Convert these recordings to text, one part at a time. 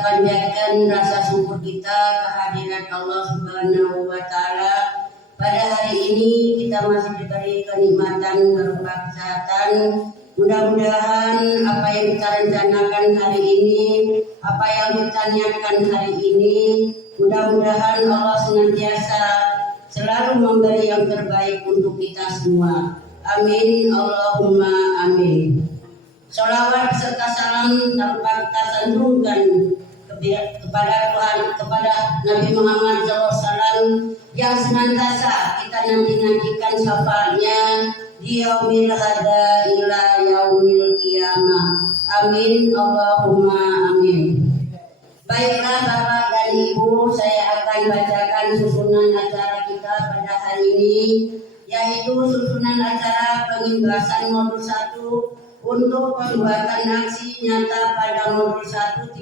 kita panjatkan rasa syukur kita kehadirat Allah Subhanahu wa Ta'ala. Pada hari ini kita masih diberi kenikmatan berupa kesehatan. Mudah-mudahan apa yang kita rencanakan hari ini, apa yang kita niatkan hari ini, mudah-mudahan Allah senantiasa selalu memberi yang terbaik untuk kita semua. Amin, Allahumma amin. Sholawat serta salam tanpa kita sanjungkan kepada Tuhan, kepada Nabi Muhammad SAW yang senantiasa kita nanti-nantikan syafaatnya di yaumil hada ila yaumil qiyamah. Amin, Allahumma amin. Baiklah Bapak dan Ibu, saya akan bacakan susunan acara kita pada hari ini, yaitu susunan acara pengimbasan modul 1 untuk pembuatan aksi nyata pada modul 1.4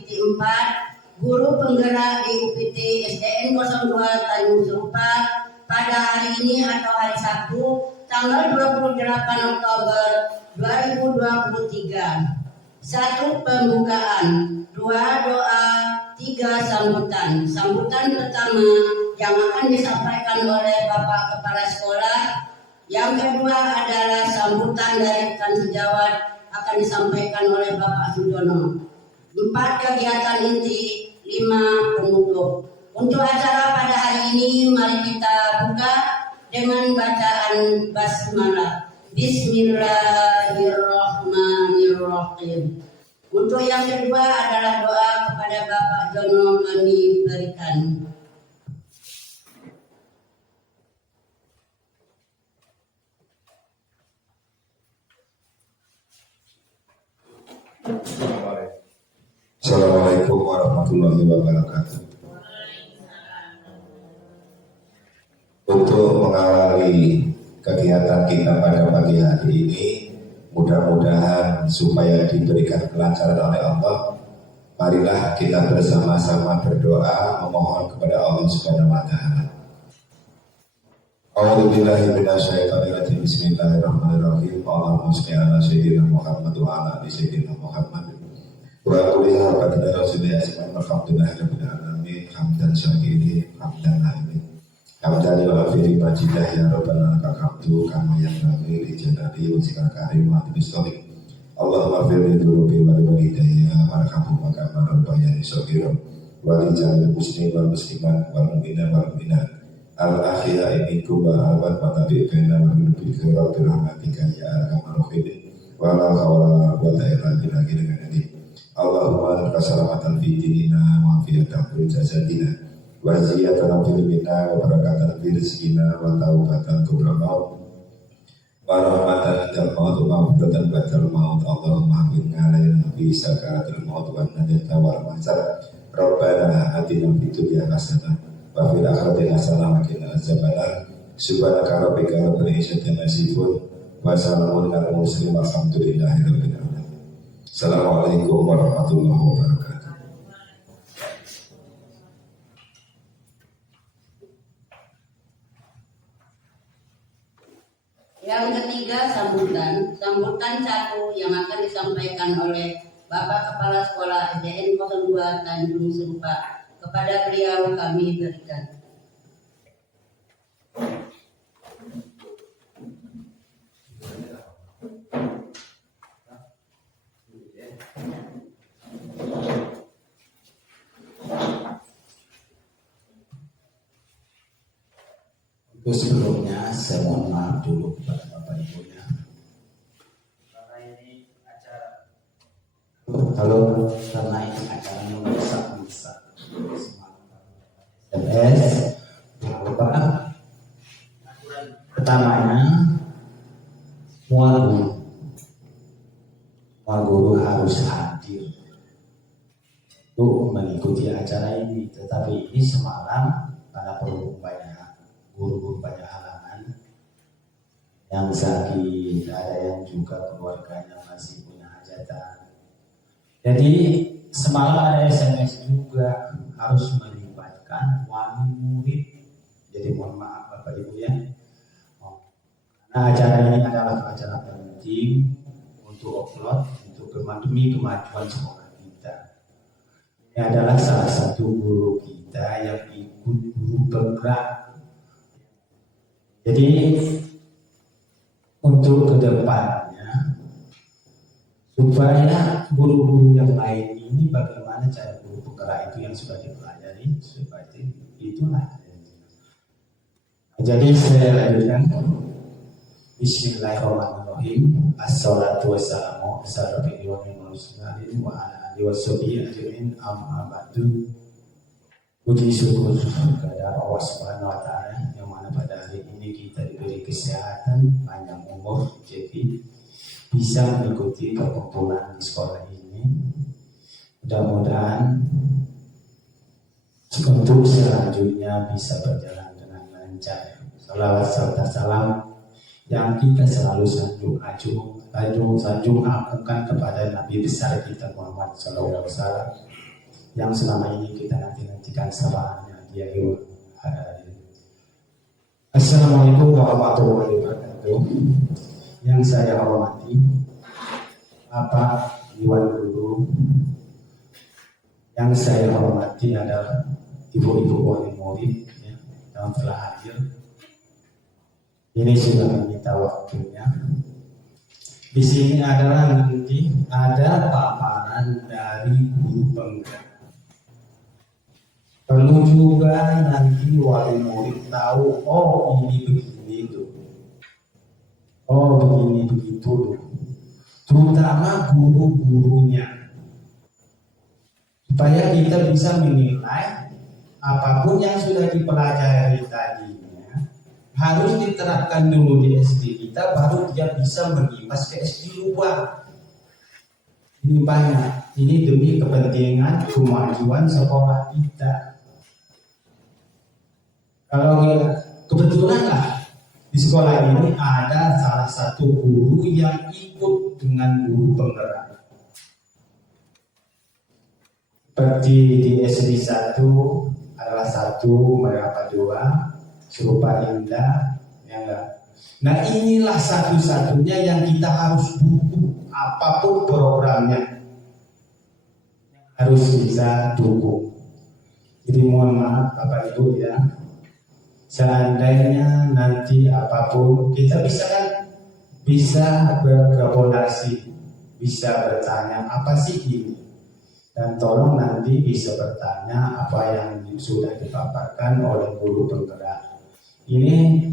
guru penggerak di UPT SDN 02 Tanjung Serupa pada hari ini atau hari Sabtu tanggal 28 Oktober 2023. 1. Pembukaan, 2. Doa, 3. Sambutan. Sambutan pertama yang akan disampaikan oleh Bapak Kepala Sekolah. Yang kedua adalah sambutan dari rekan sejawat akan disampaikan oleh Bapak Sujono. 4. Kegiatan inti, 5. Penutup. Untuk acara pada hari ini, mari kita buka dengan bacaan basmalah. Bismillahirrahmanirrahim. Untuk yang kedua adalah doa kepada Bapak Jono kami berikan. Assalamualaikum warahmatullahi wabarakatuh. Untuk mengawali kegiatan kita pada pagi hari ini, mudah-mudahan supaya diberikan kelancaran oleh Allah, marilah kita bersama-sama berdoa memohon kepada Allah Subhanahu wa Ta'ala. A'udzubillahi minasyaitonir rajim. Bismillahirrahmanirrahim. Allahumma shalli ala sayyidina Muhammad wa ala ali sayyidina Muhammad. Wa quliha padana rasulillah alhamdulillahi rabbil alamin hamdan syakirin hamdan naimin hamdan yu'afiri majidah ya rabbana lakal hamdu kama yanbaghi li jalali wajhika karim wa bistolik. Allahumma firli dhunubi wa walidayya warhamhuma kama rabbayani shaghira wa li jami'il muslimin wal muslimat wal mu'minina wal mu'minat al-ahya'i minkum wal amwat wa tabi'ina wa bil khairat bi rahmatika ya arhamar rahimin wa la hawla wa la quwwata illa billah. Allahumma laka salamatan fi dinina wa afiatan fi jasadina wa ziyatan fi ilmina wa barakatan fi rizqina wa taubatan qabla maut wa rahmatan indal maut wa maghfiratan ba'dal maut. Allahumma hamdina lana fi sakaratil maut wa najata wal mahzar. Rabbana atina fid dunya hasanah wa fil akhirati hasanah wa qina azabannar. Subhanaka rabbika rabbil izzati amma yasifun wa salamun alal mursalin walhamdulillahi rabbil alamin. Assalamualaikum warahmatullahi wabarakatuh. Yang ketiga sambutan. Sambutan 1 yang akan disampaikan oleh Bapak Kepala Sekolah SDN 02 Tanjung Serupa. Kepada beliau kami berikan. Sebelumnya saya mohon maaf dulu kepada Bapak Ibunya. Karena ini acara mendesak. SMS berupa pertamanya semua guru harus hadir untuk mengikuti acara ini. Tetapi ini semalam karena berhubung guru-guru banyak halangan, yang sakit, ada yang juga keluarganya masih punya hajatan. Jadi semalam ada SMS juga harus melibatkan wali murid. Jadi mohon maaf Bapak Ibu ya. Nah, acara ini adalah acara penting untuk upload, untuk demi kemajuan sekolah kita. Ini adalah salah satu guru kita yang ikut guru penggerak. Jadi untuk kedepannya supaya guru-guru yang lain ini bagaimana cara guru penggerak itu yang sudah dipelajari seperti itulah. Jadi saya lanjutkan. Bismillahirrahmanirrahim. Assalatu wassalamu ala rasulillah wa ala alihi washabihi ajmain, amma ba'du. Puji syukur kepada Allah Subhanahu wa taala yang mana pada hari ini kita diberi kesehatan, panjang umur, jadi bisa mengikuti perkumpulan di sekolah ini. Mudah-mudahan untuk selanjutnya bisa berjalan dengan lancar. Salawat serta salam yang kita selalu sanjung agungkan kepada Nabi besar kita Muhammad SAW yang selama ini kita nantikan sahabatnya dia itu. Assalamualaikum warahmatullahi wabarakatuh. Yang saya hormati Bapak Iwan Guru, yang saya hormati adalah ibu-ibu wali murid ya, yang telah hadir. Ini sudah meminta waktunya. Di sini adalah nanti ada paparan dari guru penggerak. Perlu juga nanti wali murid tahu, oh ini begini tuh, oh begini begitu tuh. Terutama guru-gurunya, supaya kita bisa menilai apapun yang sudah dipelajari tadinya harus diterapkan dulu di SD kita, baru dia bisa mengimbas ke SD luar. Ini banyak, ini demi kepentingan kemajuan sekolah kita. Kalau kebetulan lah di sekolah ini ada salah satu guru yang ikut dengan guru penggerak. Seperti di SD 1 adalah 1, mereka 2, serupa indah, ya enggak? Nah inilah satu-satunya yang kita harus dukung, apapun programnya harus bisa dukung. Jadi mohon maaf Bapak Ibu ya, seandainya nanti apapun kita bisa berkoordinasi, bisa bertanya apa sih ini, dan tolong nanti bisa bertanya apa yang sudah dipaparkan oleh guru penggerak. Ini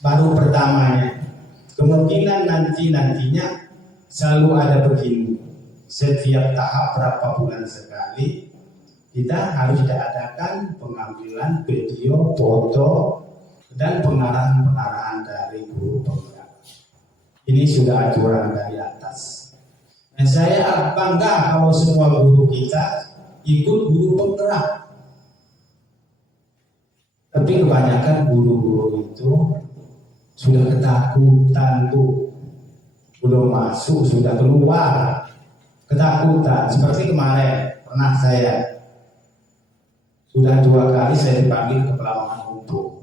baru pertamanya. Kemungkinan nantinya selalu ada begini. Setiap tahap berapa bulan sekali kita harus diadakan pengambilan video, foto, dan pengarahan dari guru penggerak. Ini sudah aturan dari atas. Dan saya bangga kalau semua guru kita ikut guru penggerak. Tapi kebanyakan guru-guru itu sudah ketakutan tuh, belum masuk sudah keluar, ketakutan. Seperti kemarin pernah saya sudah 2 kali saya dipanggil ke Pelawangan untuk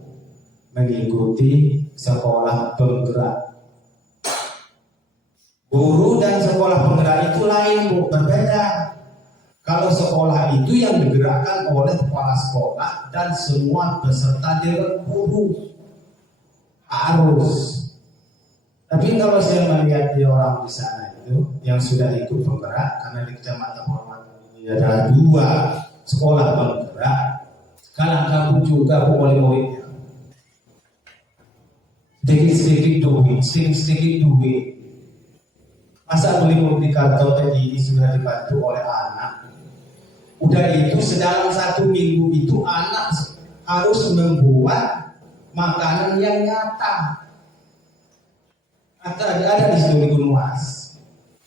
mengikuti sekolah penggerak. Guru dan sekolah penggerak itu lain Bu, berbeda. Kalau sekolah itu yang digerakkan oleh kepala sekolah dan semua peserta dewan guru harus. Tapi kalau saya melihat di orang di sana itu yang sudah ikut penggerak, karena di Kecamatan Hormatan ini ada 2 sekolah penggerak, kalang kabut juga oleh muridnya. Sedikit-sedikit duit. Masa beli multikarton ini sudah dibantu oleh anak. Udah itu sedalam 1 minggu itu anak harus membuat makanan yang nyata. Ada di seluruh Gunung Mas.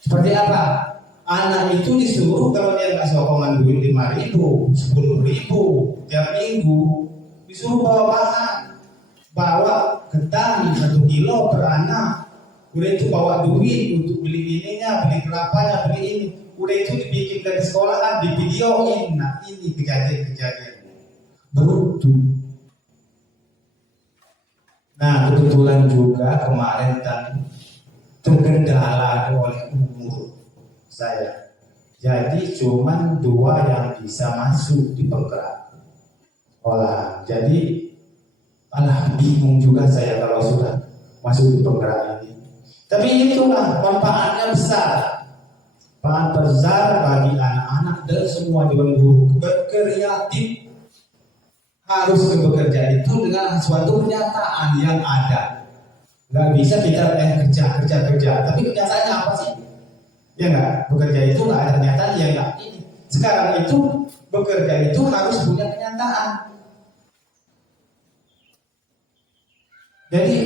Seperti apa? Anak itu disuruh kalau dia nggak sokongan duit 5.000, 10.000 tiap minggu, disuruh bawa bahan, bawa ketan 1 kilo per anak. Udah itu bawa duit untuk beli ininya, beli kelapanya, beli ini. Udah itu dibikinkan di sekolahan, di videoin. Nah ini kejadian-kejadian beruntung. Nah kebetulan juga kemarin kan terkendala oleh umur saya. Jadi cuman 2 yang bisa masuk di penggerak sekolah. Jadi bingung juga saya kalau sudah masuk di penggerak ini. Tapi itulah manfaatnya besar. Manfaat besar bagi anak-anak dan semua dewan guru berkreatif. Harus bekerja itu dengan suatu kenyataan yang ada. Nggak bisa kita kerja. Tapi kenyataannya apa sih? Ya nggak, bekerja itu nggak ada kenyataan, ya nggak. Sekarang itu bekerja itu harus punya kenyataan. Jadi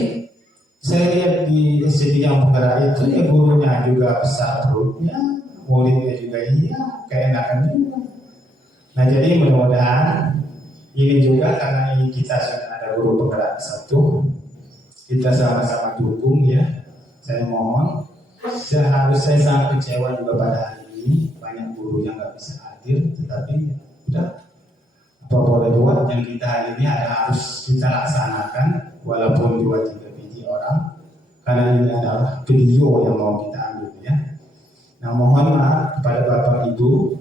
saya lihat di SD yang penggerak itu ya gurunya juga besar perutnya, muridnya juga iya, keenakan juga. Nah jadi mudah-mudahan ini juga karena ini kita sudah ada guru penggerak satu, kita sama-sama dukung ya. Saya mohon. Seharusnya saya sangat kecewa juga pada hari ini banyak guru yang nggak bisa hadir, tetapi udah apa boleh buat yang kita hari ini harus kita laksanakan walaupun 2-3 biji orang karena ini adalah video yang mau kita ambil ya. Nah mohon maaf kepada Bapak Ibu,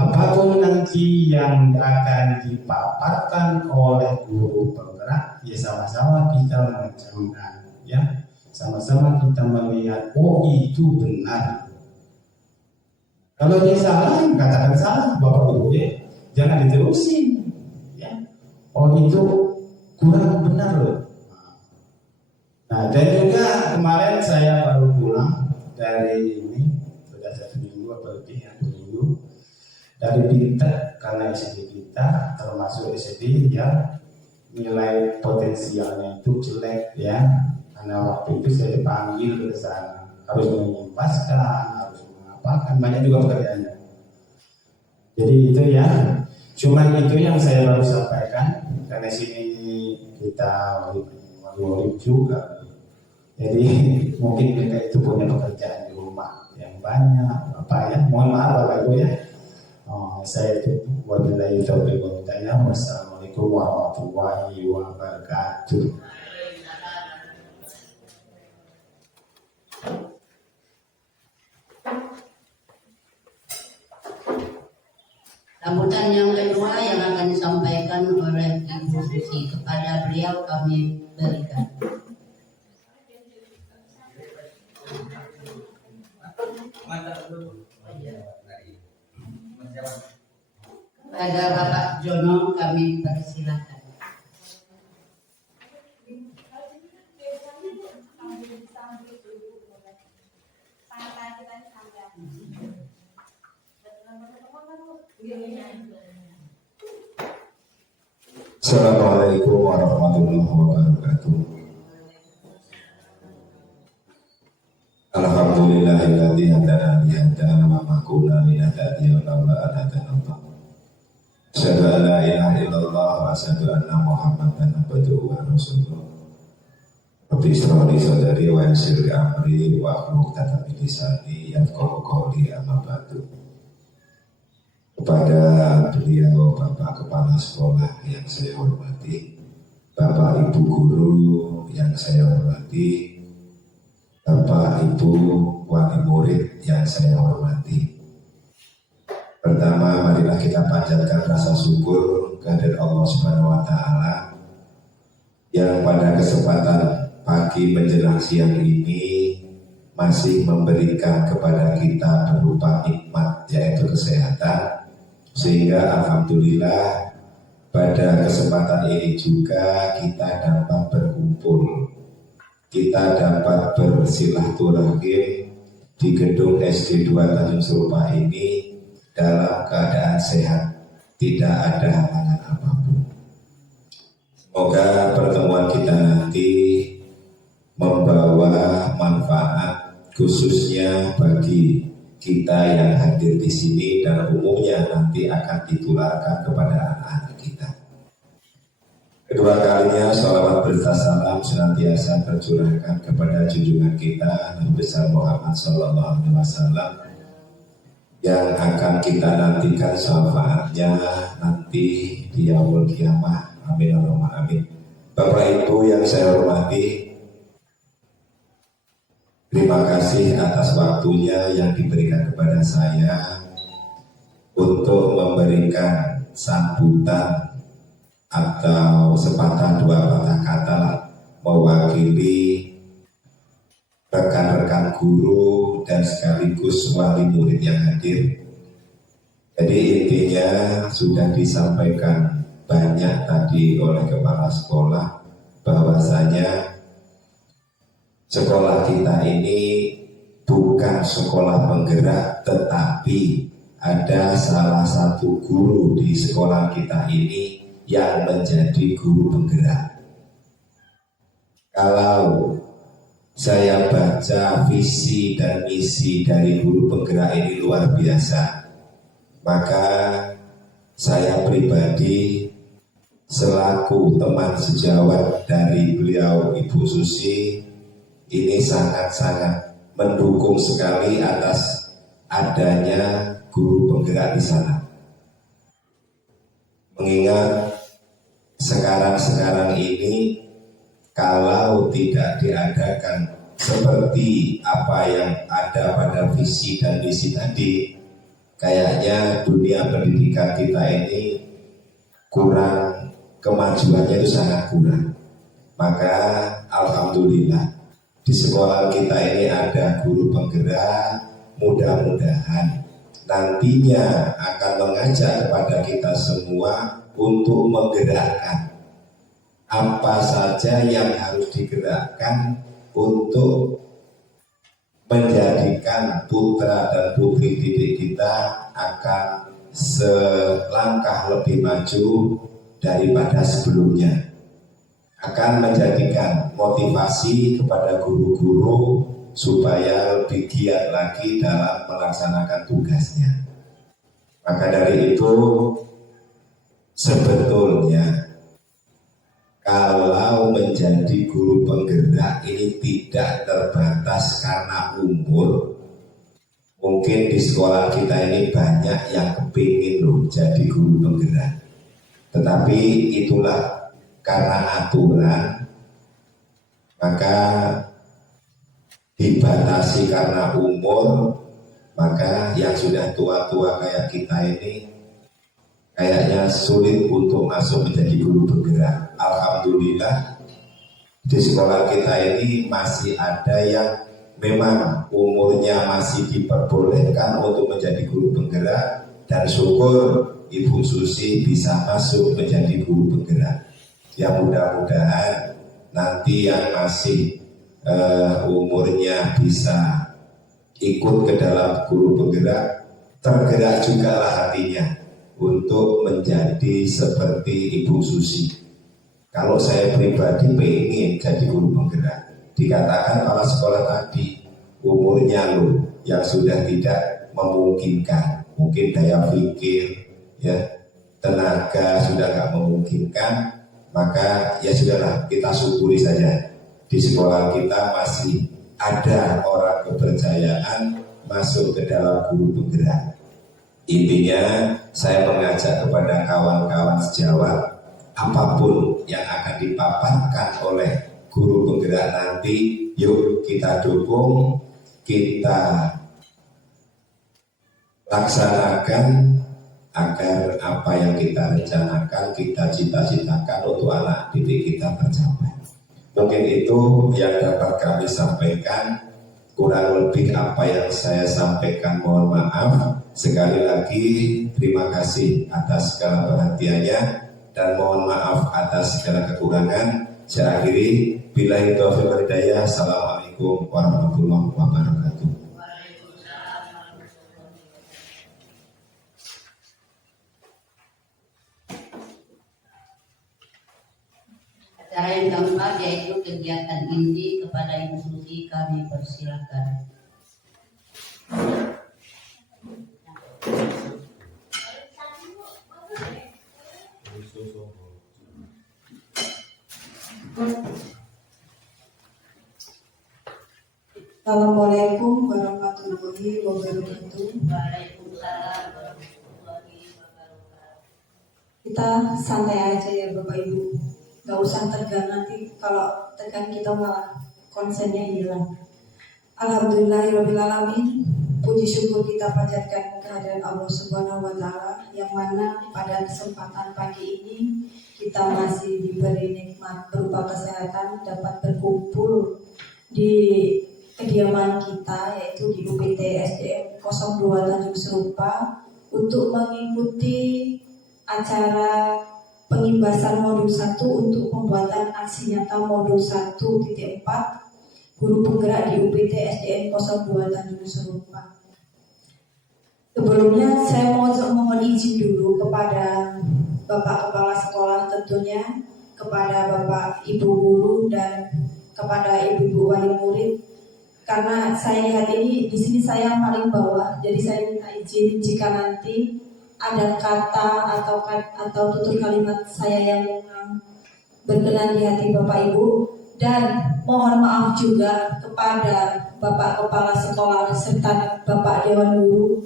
apapun nanti yang akan dipaparkan oleh guru penggerak ya sama-sama kita mencermati ya. Sama-sama kita melihat, oh itu benar. Kalau dia salah, katakan salah, Bapak Ibu ya, jangan diterusin. Ya. Oh itu kurang benar loh. Nah dan juga kemarin saya baru pulang dari ini, sudah 1 minggu atau lebih ya, 2 minggu dari Bintan karena SD kita termasuk SD yang nilai potensialnya itu jelek ya. Karena waktu itu saya dipanggil ke sana, harus mengimpaskan, harus mengapakan, banyak juga pekerjaannya. Jadi itu ya, cuman itu yang saya baru sampaikan. Karena sini kita murid juga, jadi mungkin kita itu punya pekerjaan di rumah yang banyak, apa ya? Mohon maaf Bapak Ibu ya. Saya itu wabillahi taufiq wal hidayah. Wassalamualaikum warahmatullahi wabarakatuh. Sambutan yang kedua yang akan disampaikan oleh Ibu Susi, kepada beliau kami berikan. Kepada Bapak Jono kami persilakan. Assalamualaikum warahmatullahi wabarakatuh. Alhamdulillahilladzi hadana li hadana wa ma kunna linahtadiya laula an hadana Allah. Asyhadu an la ilaha illallah wa asyhadu anna Muhammadan abduhu wa rasuluh. Rabbi ishrah li sadri wa yassir li amri wa hlul 'uqdatam min lisani yafqahu qawli, amma ba'du. Kepada beliau Bapak Kepala Sekolah yang saya hormati, Bapak Ibu Guru yang saya hormati, Bapak Ibu Wali Murid yang saya hormati. Pertama, marilah kita panjatkan rasa syukur kehadirat Allah Subhanahu wa Ta'ala yang pada kesempatan pagi menjelang siang ini masih memberikan kepada kita berupa nikmat, yaitu kesehatan. Sehingga alhamdulillah pada kesempatan ini juga kita dapat berkumpul, kita dapat bersilaturahim di gedung SD 2 Tanjung Serupa ini dalam keadaan sehat, tidak ada halangan apapun. Semoga pertemuan kita nanti membawa manfaat khususnya bagi kita yang hadir di sini dan umumnya nanti akan ditularkan kepada anak-anak kita. Kedua kalinya sholawat berserta salam senantiasa tercurahkan kepada junjungan kita Nabi besar Muhammad Sallallahu Alaihi Wasallam yang akan kita nantikan syafaatnya nanti di yaumul kiamah. Amin Allahumma amin. Bapak Ibu yang saya hormati, Terima kasih atas waktunya yang diberikan kepada saya untuk memberikan sambutan atau sepatah dua patah kata mewakili rekan-rekan guru dan sekaligus wali murid yang hadir. Jadi intinya sudah disampaikan banyak tadi oleh kepala sekolah bahwasanya sekolah kita ini bukan sekolah penggerak, tetapi ada salah satu guru di sekolah kita ini yang menjadi guru penggerak. Kalau saya baca visi dan misi dari guru penggerak ini luar biasa, maka saya pribadi selaku teman sejawat dari beliau Ibu Susi ini sangat-sangat mendukung sekali atas adanya guru penggerak di sana. Mengingat sekarang ini kalau tidak diadakan seperti apa yang ada pada visi dan misi tadi, kayaknya dunia pendidikan kita ini kurang, kemajuannya itu sangat kurang. Maka alhamdulillah di sekolah kita ini ada guru penggerak, mudah-mudahan nantinya akan mengajak kepada kita semua untuk menggerakkan apa saja yang harus digerakkan untuk menjadikan putra dan putri didik kita akan selangkah lebih maju daripada sebelumnya, akan menjadikan motivasi kepada guru-guru supaya lebih giat lagi dalam melaksanakan tugasnya. Maka dari itu sebetulnya kalau menjadi guru penggerak ini tidak terbatas karena umur. Mungkin di sekolah kita ini banyak yang kepingin loh jadi guru penggerak, tetapi itulah karena aturan maka dibatasi karena umur. Maka yang sudah tua-tua kayak kita ini kayaknya sulit untuk masuk menjadi guru penggerak. Alhamdulillah di sekolah kita ini masih ada yang memang umurnya masih diperbolehkan untuk menjadi guru penggerak, dan syukur Ibu Susi bisa masuk menjadi guru penggerak. Ya mudah-mudahan nanti yang masih umurnya bisa ikut ke dalam guru penggerak, tergerak juga lah hatinya untuk menjadi seperti Ibu Susi. Kalau saya pribadi pengen jadi guru penggerak, dikatakan kepala sekolah tadi umurnya loh yang sudah tidak memungkinkan, mungkin daya pikir ya tenaga sudah nggak memungkinkan, maka ya sudahlah kita syukuri saja di sekolah kita masih ada orang kepercayaan masuk ke dalam guru penggerak. Intinya saya mengajak kepada kawan-kawan sejawat, apapun yang akan dipaparkan oleh guru penggerak nanti, yuk kita dukung, kita laksanakan agar apa yang kita rencanakan, kita cita-citakan untuk anak didik kita tercapai. Mungkin itu yang dapat kami sampaikan. Kurang lebih apa yang saya sampaikan mohon maaf. Sekali lagi terima kasih atas segala perhatiannya dan mohon maaf atas segala kekurangan. Saya akhiri, billahi taufiq wal hidayah. Assalamualaikum warahmatullahi wabarakatuh. Acara yang keempat yaitu kegiatan inti. Kepada Ibu Susi kami persilakan. Assalamualaikum warahmatullahi wabarakatuh. Waalaikumsalam warahmatullahi wabarakatuh. Kita santai aja ya Bapak Ibu, gak usah tegang, nanti kalau tegang kita malah konsennya hilang. Alhamdulillahirrahmanirrahim. Puji syukur kita panjatkan kehadiran Allah Subhanahu wa Ta'ala, yang mana pada kesempatan pagi ini kita masih diberi nikmat berupa kesehatan dapat berkumpul di kediaman kita, yaitu di UPT SDN 02 Tanjung Serupa, untuk mengikuti acara pengimbasan modul 1 untuk pembuatan aksi nyata modul 1.4 guru penggerak di UPT SDN 02 Tanjung Serupa. Sebelumnya saya mohon izin dulu kepada Bapak Kepala Sekolah, tentunya kepada Bapak Ibu Guru dan kepada Ibu Wali Murid, karena saya lihat ini di sini saya paling bawah, jadi saya minta izin jika nanti ada kata atau tutur kalimat saya yang berkenan di hati Bapak Ibu. Dan mohon maaf juga kepada Bapak Kepala Sekolah serta Bapak Dewan Guru.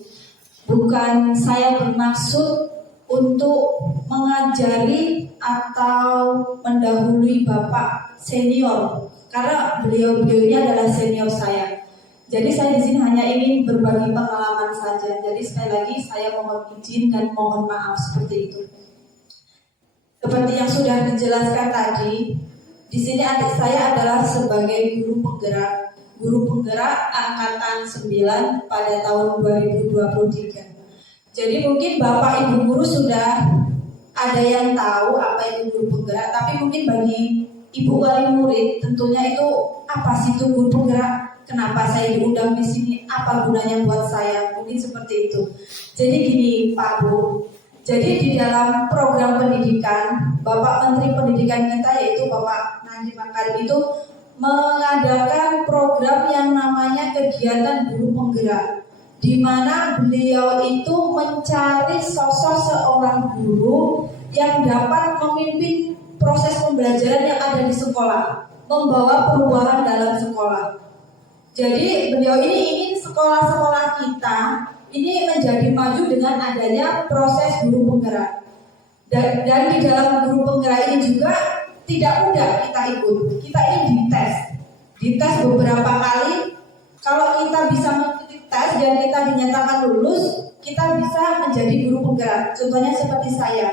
Bukan saya bermaksud untuk mengajari atau mendahului Bapak senior, karena beliau ini adalah senior saya. Jadi saya di sini hanya ingin berbagi pengalaman saja. Jadi sekali lagi saya mohon izin dan mohon maaf seperti itu. Seperti yang sudah dijelaskan tadi, di sini adik saya adalah sebagai guru penggerak angkatan 9 pada tahun 2023. Jadi mungkin Bapak Ibu guru sudah ada yang tahu apa itu guru penggerak, tapi mungkin bagi Ibu Wali Murid tentunya itu apa sih itu guru penggerak? Kenapa saya diundang di sini? Apa gunanya buat saya? Mungkin seperti itu. Jadi gini Pak Bu, jadi di dalam program pendidikan, Bapak Menteri Pendidikan kita yaitu Bapak Nadiem Makarim itu mengadakan program yang namanya kegiatan guru penggerak, di mana beliau itu mencari sosok seorang guru yang dapat memimpin proses pembelajaran yang ada di sekolah, membawa perubahan dalam sekolah. Jadi beliau ini ingin sekolah-sekolah kita ini menjadi maju dengan adanya proses guru penggerak. Dan di dalam guru penggerak ini juga tidak mudah kita ikut. Kita ini dites beberapa kali. Kalau kita bisa mengikuti tes dan kita dinyatakan lulus, kita bisa menjadi guru penggerak. Contohnya seperti saya.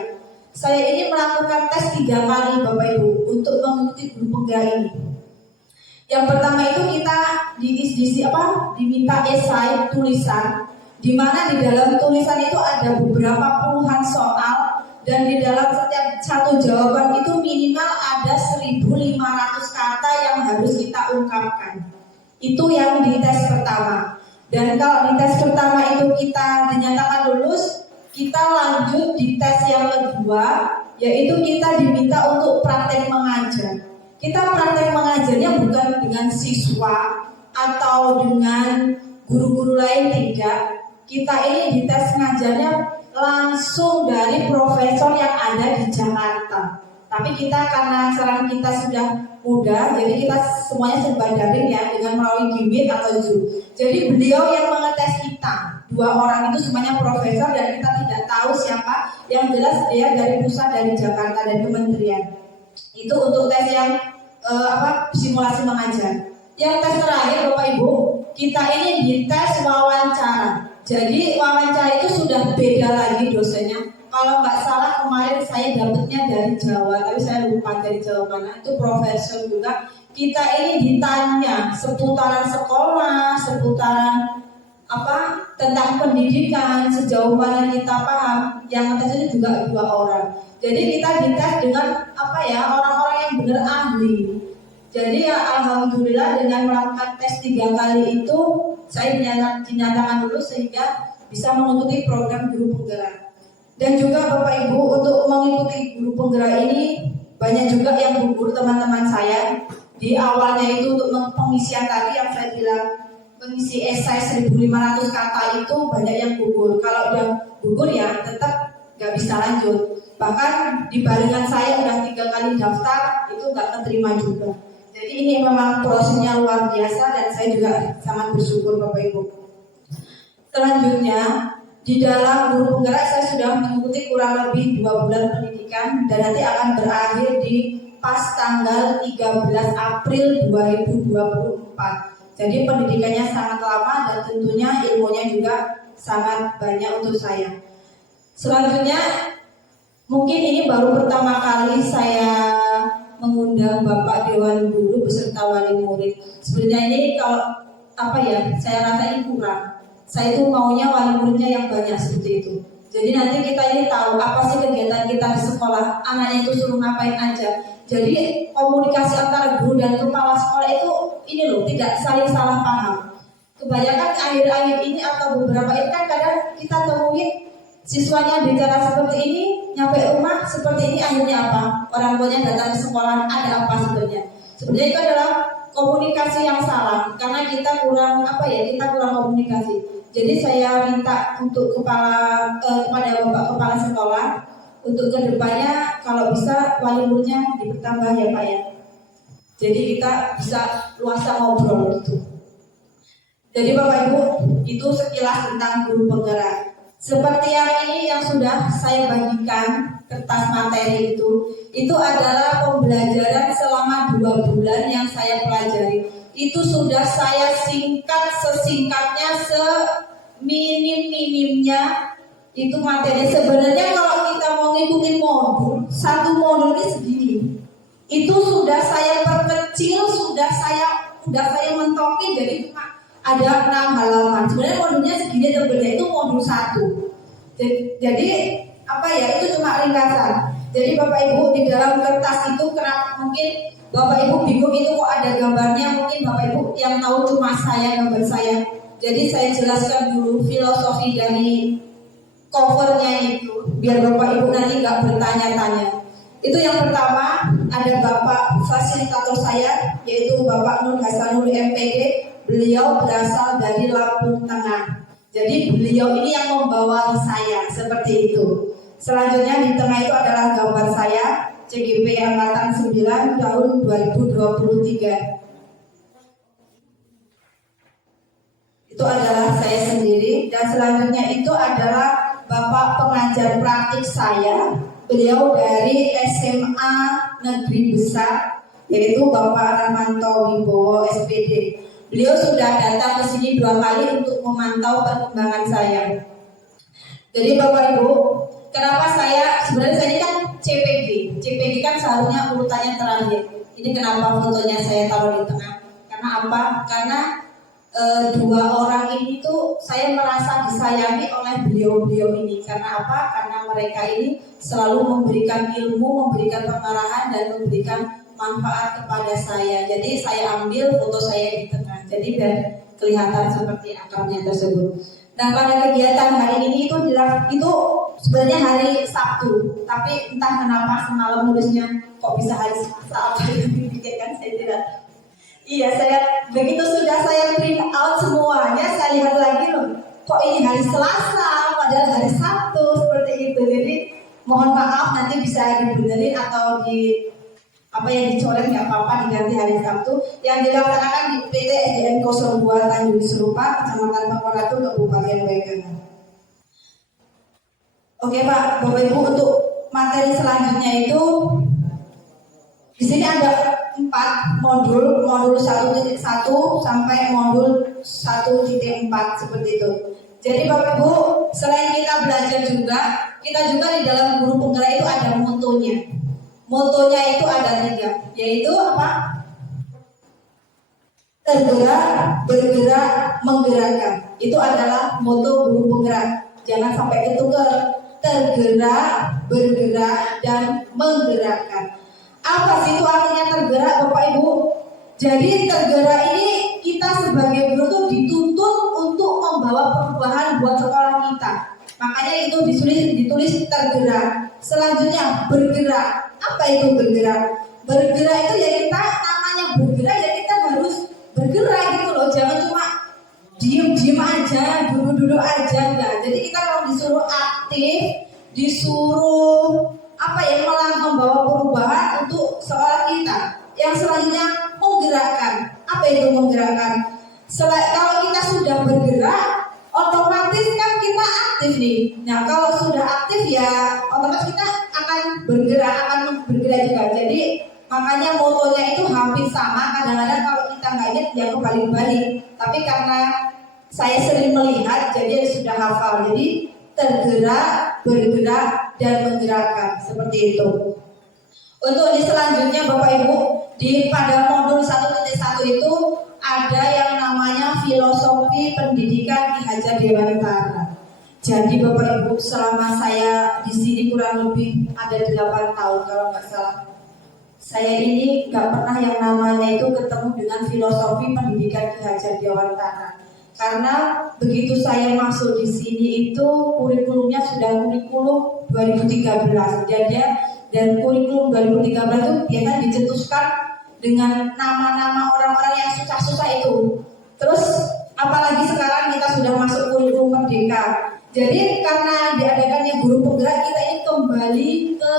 Saya ini melakukan tes 3 kali Bapak Ibu untuk mengikuti guru penggerak ini. Yang pertama itu kita diminta esai tulisan, di mana di dalam tulisan itu ada beberapa puluhan soal, dan di dalam setiap satu jawaban itu minimal ada 1.500 kata yang harus kita ungkapkan. Itu yang di tes pertama. Dan kalau di tes pertama itu kita dinyatakan lulus, kita lanjut di tes yang kedua, yaitu kita diminta untuk praktek mengajar. Kita praktek mengajarnya bukan dengan siswa atau dengan guru-guru lain, tidak. Kita ini di tes ngajarnya langsung dari profesor yang ada di Jakarta. Tapi kita karena sekarang kita sudah mudah, jadi kita semuanya serba daring ya, dengan melalui Gimit atau Zoom. Jadi beliau yang mengetes kita, 2 orang itu semuanya profesor dan kita tidak tahu siapa. Yang jelas dia dari pusat, dari Jakarta, dari kementerian. Itu untuk tes yang simulasi mengajar. Yang tes terakhir Bapak Ibu, kita ini dites wawancara. Jadi wawancara itu sudah beda lagi dosennya. Kalau nggak salah kemarin saya dapatnya dari Jawa, tapi saya lupa dari Jawa mana. Itu profesor juga. Kita ini ditanya seputaran sekolah, seputaran tentang pendidikan, sejauh mana kita paham. Yang tes itu juga 2 orang. Jadi kita dites dengan orang-orang yang benar ahli. Jadi ya alhamdulillah dengan melakukan tes 3 kali itu saya dinyatakan lulus sehingga bisa mengikuti program guru penggerak. Dan juga Bapak Ibu, untuk mengikuti guru penggerak ini banyak juga yang gugur teman-teman saya. Di awalnya itu untuk pengisian tadi yang saya bilang mengisi esai 1.500 kata itu banyak yang gugur. Kalau udah gugur ya tetap nggak bisa lanjut. Bahkan di barengan saya udah 3 kali daftar itu nggak keterima juga. Jadi ini memang prosesnya luar biasa dan saya juga sangat bersyukur Bapak Ibu. Selanjutnya di dalam guru penggerak saya sudah mengikuti kurang lebih 2 bulan pendidikan dan nanti akan berakhir di pas tanggal 13 April 2024. Jadi pendidikannya sangat lama dan tentunya ilmunya juga sangat banyak untuk saya. Selanjutnya, mungkin ini baru pertama kali saya mengundang Bapak Dewan Guru beserta wali murid. Sebenarnya ini kalau saya rasa ini kurang. Saya itu maunya wali muridnya yang banyak seperti itu. Jadi nanti kita ini tahu apa sih kegiatan kita di sekolah, anaknya itu suruh ngapain aja. Jadi komunikasi antara guru dan kepala sekolah itu ini loh, tidak saling salah paham. Kebanyakan akhir-akhir ini atau beberapa ini kan kadang kita temuin siswanya bicara seperti ini, nyampe rumah seperti ini, akhirnya apa? Orang tuanya datang ke sekolah, ada apa sebenarnya? Sebenarnya itu adalah komunikasi yang salah karena kita kurang komunikasi. Jadi saya minta untuk kepada Bapak Kepala Sekolah untuk kedepannya kalau bisa wali muridnya dipertambah ya Pak ya. Jadi kita bisa luasa ngobrol gitu. Jadi Bapak Ibu, itu sekilas tentang guru penggerak. Seperti yang ini yang sudah saya bagikan kertas materi itu adalah pembelajaran selama 2 bulan yang saya pelajari. Itu sudah saya singkat sesingkatnya, seminim-minimnya itu materi. Sebenarnya kalau kita mau ngikutin modul, satu modul ini segini. Itu sudah saya perkecil, sudah saya mentokin jadi cuma ada 6 halaman. Sebenarnya modulnya segini sebenarnya itu modul 1. Jadi itu cuma ringkasan. Jadi Bapak Ibu di dalam kertas itu kenapa mungkin Bapak Ibu bingung itu kok ada gambarnya, mungkin Bapak Ibu yang tahu cuma saya, gambar saya. Jadi saya jelaskan dulu filosofi dari covernya itu, biar Bapak Ibu nanti nggak bertanya-tanya. Itu yang pertama, ada Bapak fasilitator saya, yaitu Bapak Nur Hasanul MPD. Beliau berasal dari Lampung Tengah. Jadi beliau ini yang membawa saya, seperti itu. Selanjutnya di tengah itu adalah gambar saya, CGP Angkatan 9 tahun 2023. Itu adalah saya sendiri. Dan selanjutnya itu adalah Bapak pengajar praktik saya. Beliau dari SMA Negeri Besar, yaitu Bapak Rahmanto Wibowo SPD. Beliau sudah datang ke sini 2 kali untuk memantau perkembangan saya. Jadi Bapak Ibu, kenapa sebenarnya saya ini kan CPG kan seharusnya urutannya terakhir. Ini kenapa fotonya saya taruh di tengah? Karena apa? Karena 2 orang ini tuh saya merasa disayangi oleh beliau-beliau ini. Karena apa? Karena mereka ini selalu memberikan ilmu, memberikan pengarahan dan memberikan manfaat kepada saya. Jadi saya ambil foto saya di tengah. Jadi biar kelihatan seperti akrabnya tersebut. Nah pada kegiatan hari ini itu sebenarnya hari Sabtu, tapi entah kenapa semalam nulisnya kok bisa hari Selasa apa yang dipikirkan saya tidak. Iya, saya begitu sudah saya print out semuanya, saya lihat lagi loh, kok ini hari Selasa padahal hari Sabtu, seperti itu. Jadi mohon maaf, nanti bisa dibenerin atau yang dicoret nggak apa-apa, diganti hari Sabtu. Yang dilaksanakan di PT SDN 02 Tanjung Serupa, Kecamatan Pangoratu, Kabupaten Wegengan. Oke Pak, Bapak Ibu, untuk materi selanjutnya itu di sini ada 4 modul 1.1 sampai modul 1.4 seperti itu. Jadi Bapak Ibu, selain kita belajar juga, kita juga di dalam guru penggerak itu ada motonya. Motonya itu ada 3, yaitu apa? Tergerak, bergerak, menggerakkan. Itu adalah moto guru penggerak. Jangan sampai ketukar. Tergerak, bergerak, dan menggerakkan. Apa sih itu artinya tergerak Bapak Ibu? Jadi tergerak ini kita sebagai guru tuh dituntut untuk membawa perubahan buat sekolah kita. Makanya itu ditulis tergerak. Selanjutnya bergerak. Apa itu bergerak? Bergerak itu ya kita namanya bergerak ya kita harus bergerak gitu loh. Jangan cuma diem aja, duduk aja enggak. Jadi kita kalau disuruh aktif, disuruh membawa perubahan untuk sekolah kita. Yang selanjutnya menggerakkan. Apa itu menggerakkan? Kalau kita sudah bergerak, otomatis kan kita aktif nih. Nah kalau sudah aktif ya otomatis kita akan bergerak juga. Jadi makanya motonya itu hampir sama. Kadang-kadang kalau kita nggak ingat ya kebalik-balik. Tapi karena saya sering melihat, jadi sudah hafal. Jadi tergerak, bergerak, dan menggerakkan seperti itu. Untuk di selanjutnya Bapak Ibu, pada modul 1.1 itu ada yang namanya filosofi pendidikan Ki Hajar Dewantara. Jadi Bapak Ibu, selama saya di sini kurang lebih ada 8 tahun kalau nggak salah. Saya ini nggak pernah yang namanya itu ketemu dengan filosofi pendidikan Ki Hajar Dewantara. Karena begitu saya masuk di sini itu kurikulumnya sudah kurikulum 2013. Dan kurikulum 2013 itu biasanya dicetuskan dengan nama-nama orang-orang yang susah-susah itu. Terus apalagi sekarang kita sudah masuk kurikulum merdeka. Jadi karena diadakannya guru penggerak, kita ini kembali ke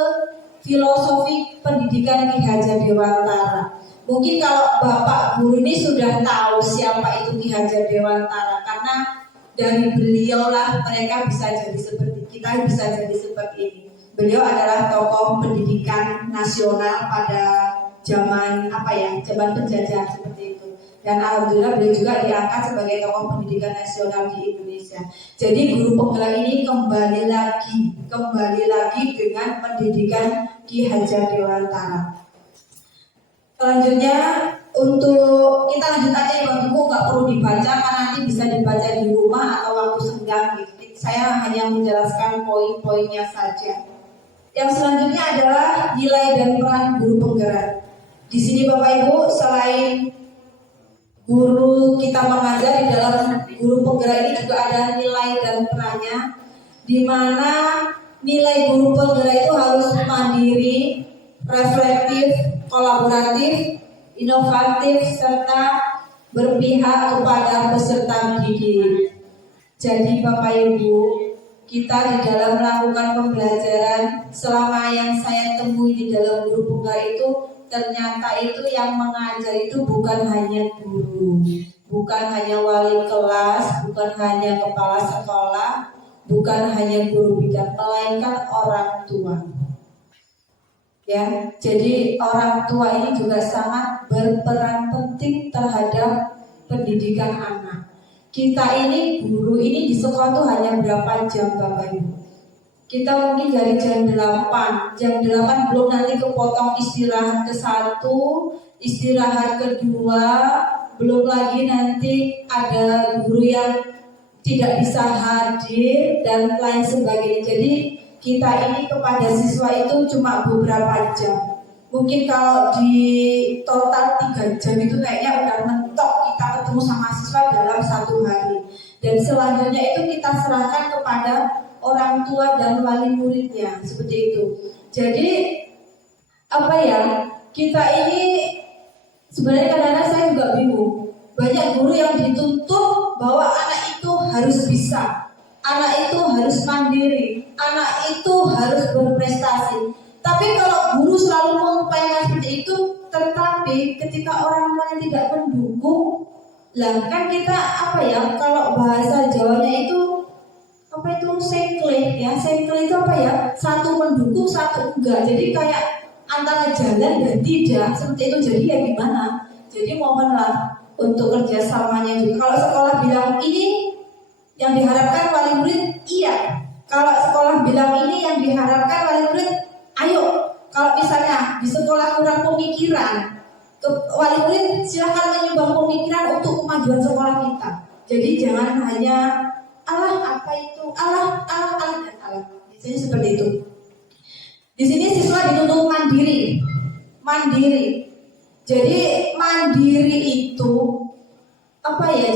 filosofi pendidikan Ki Hajar Dewantara. Mungkin kalau Bapak Guru ini sudah tahu siapa itu Ki Hajar Dewantara, karena dari beliau lah mereka bisa jadi seperti kita, bisa jadi seperti ini. Beliau adalah tokoh pendidikan nasional pada zaman zaman penjajahan seperti itu. Dan alhamdulillah beliau juga diangkat sebagai tokoh pendidikan nasional di Indonesia. Jadi guru penggerak ini kembali lagi dengan pendidikan Ki Hajar Dewantara. Selanjutnya untuk kita lanjut aja ya Bapak Ibu, nggak perlu dibaca karena nanti bisa dibaca di rumah atau waktu senggang. Saya hanya menjelaskan poin-poinnya saja. Yang selanjutnya adalah nilai dan peran guru penggerak. Di sini Bapak Ibu, selain guru kita mengajar, di dalam guru penggerak ini juga ada nilai dan perannya, di mana nilai guru penggerak itu harus mandiri, reflektif, kolaboratif, inovatif, serta berpihak kepada peserta didik. Jadi Bapak Ibu, kita di dalam melakukan pembelajaran, selama yang saya temui di dalam guru penggerak itu, ternyata itu yang mengajar itu bukan hanya guru, bukan hanya wali kelas, bukan hanya kepala sekolah, bukan hanya guru bidang, melainkan orang tua. Ya, jadi orang tua ini juga sangat berperan penting terhadap pendidikan anak. Kita ini guru ini di sekolah tuh hanya berapa jam Bapak Ibu? Kita mungkin dari jam 8 belum nanti kepotong istirahat ke-1, istirahat kedua, belum lagi nanti ada guru yang tidak bisa hadir dan lain sebagainya. Jadi kita ini kepada siswa itu cuma beberapa jam. Mungkin kalau di total 3 jam itu kayaknya udah mentok kita ketemu sama siswa dalam 1 hari. Dan selanjutnya itu kita serahkan kepada orang tua dan wali muridnya, seperti itu. Jadi kita ini sebenarnya kadang-kadang saya juga bingung. Banyak guru yang dituntut bahwa anak itu harus bisa, anak itu harus mandiri, anak itu harus berprestasi. Tapi kalau guru selalu mengupayakan seperti itu, tetapi ketika orang tuanya tidak mendukung, kan kita kalau bahasa Jawanya itu sengkle ya. Sengkle itu satu mendukung, satu enggak. Jadi kayak antara jalan dan tidak, seperti itu. Jadi ya gimana? Jadi mohonlah untuk kerjasamanya juga. Kalau sekolah bilang ini yang diharapkan wali murid, iya. Kalau sekolah bilang ini yang diharapkan wali murid, ayo. Kalau misalnya di sekolah kurang pemikiran, wali murid silakan menyumbang pemikiran untuk kemajuan sekolah kita. Jadi jangan hanya Allah. Biasanya seperti itu. Di sini siswa dituntut mandiri. Jadi mandiri itu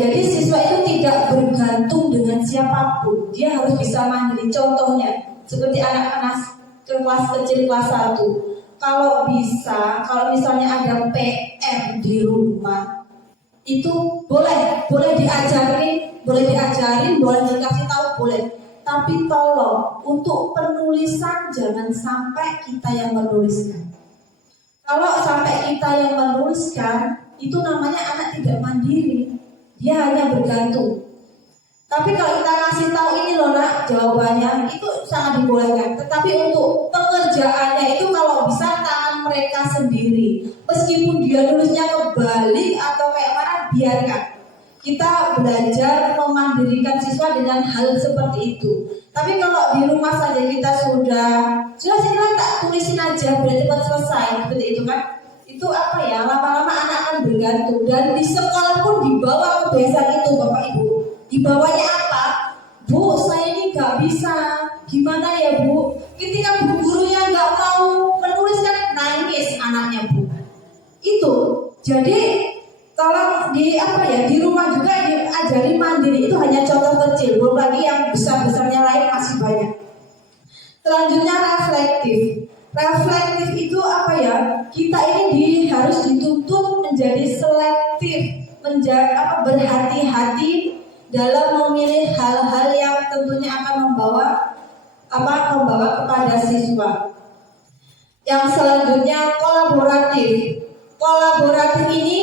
Jadi siswa itu tidak bergantung dengan siapapun. Dia harus bisa mandiri. Contohnya seperti anak-anak kelas kecil kelas 1. Kalau misalnya ada PR di rumah, itu boleh diajarin, boleh dikasih tahu, boleh. Tapi tolong untuk penulisan jangan sampai kita yang menuliskan. Kalau sampai kita yang menuliskan, itu namanya anak tidak mandiri. Dia hanya bergantung. Tapi kalau kita kasih tahu ini loh nak, jawabannya itu sangat dibolehkan. Tetapi untuk pengerjaannya itu kalau bisa tangan mereka sendiri. Meskipun dia nulisnya kebalik atau kayak mana, biarkan. Kita belajar memandirikan siswa dengan hal seperti itu. Tapi kalau di rumah saja kita sudah sini tak tulisin aja biar cepat selesai seperti itu kan, itu apa ya, lama-lama anak akan bergantung. Dan di sekolah pun dibawa kebiasaan itu Bapak Ibu. Dibawanya apa? Bu, saya ini gak bisa. Gimana ya Bu? Ketika bu gurunya gak mau menuliskan, nangis anaknya Bu. Itu. Jadi tolong di rumah juga diajari mandiri. Itu hanya contoh kecil. Belum lagi yang besar-besarnya lain masih banyak. Selanjutnya reflektif. Reflektif itu apa ya? Kita ini harus dituntut menjadi selektif, berhati-hati dalam memilih hal-hal yang tentunya akan membawa kepada siswa. Yang selanjutnya kolaboratif. Kolaboratif ini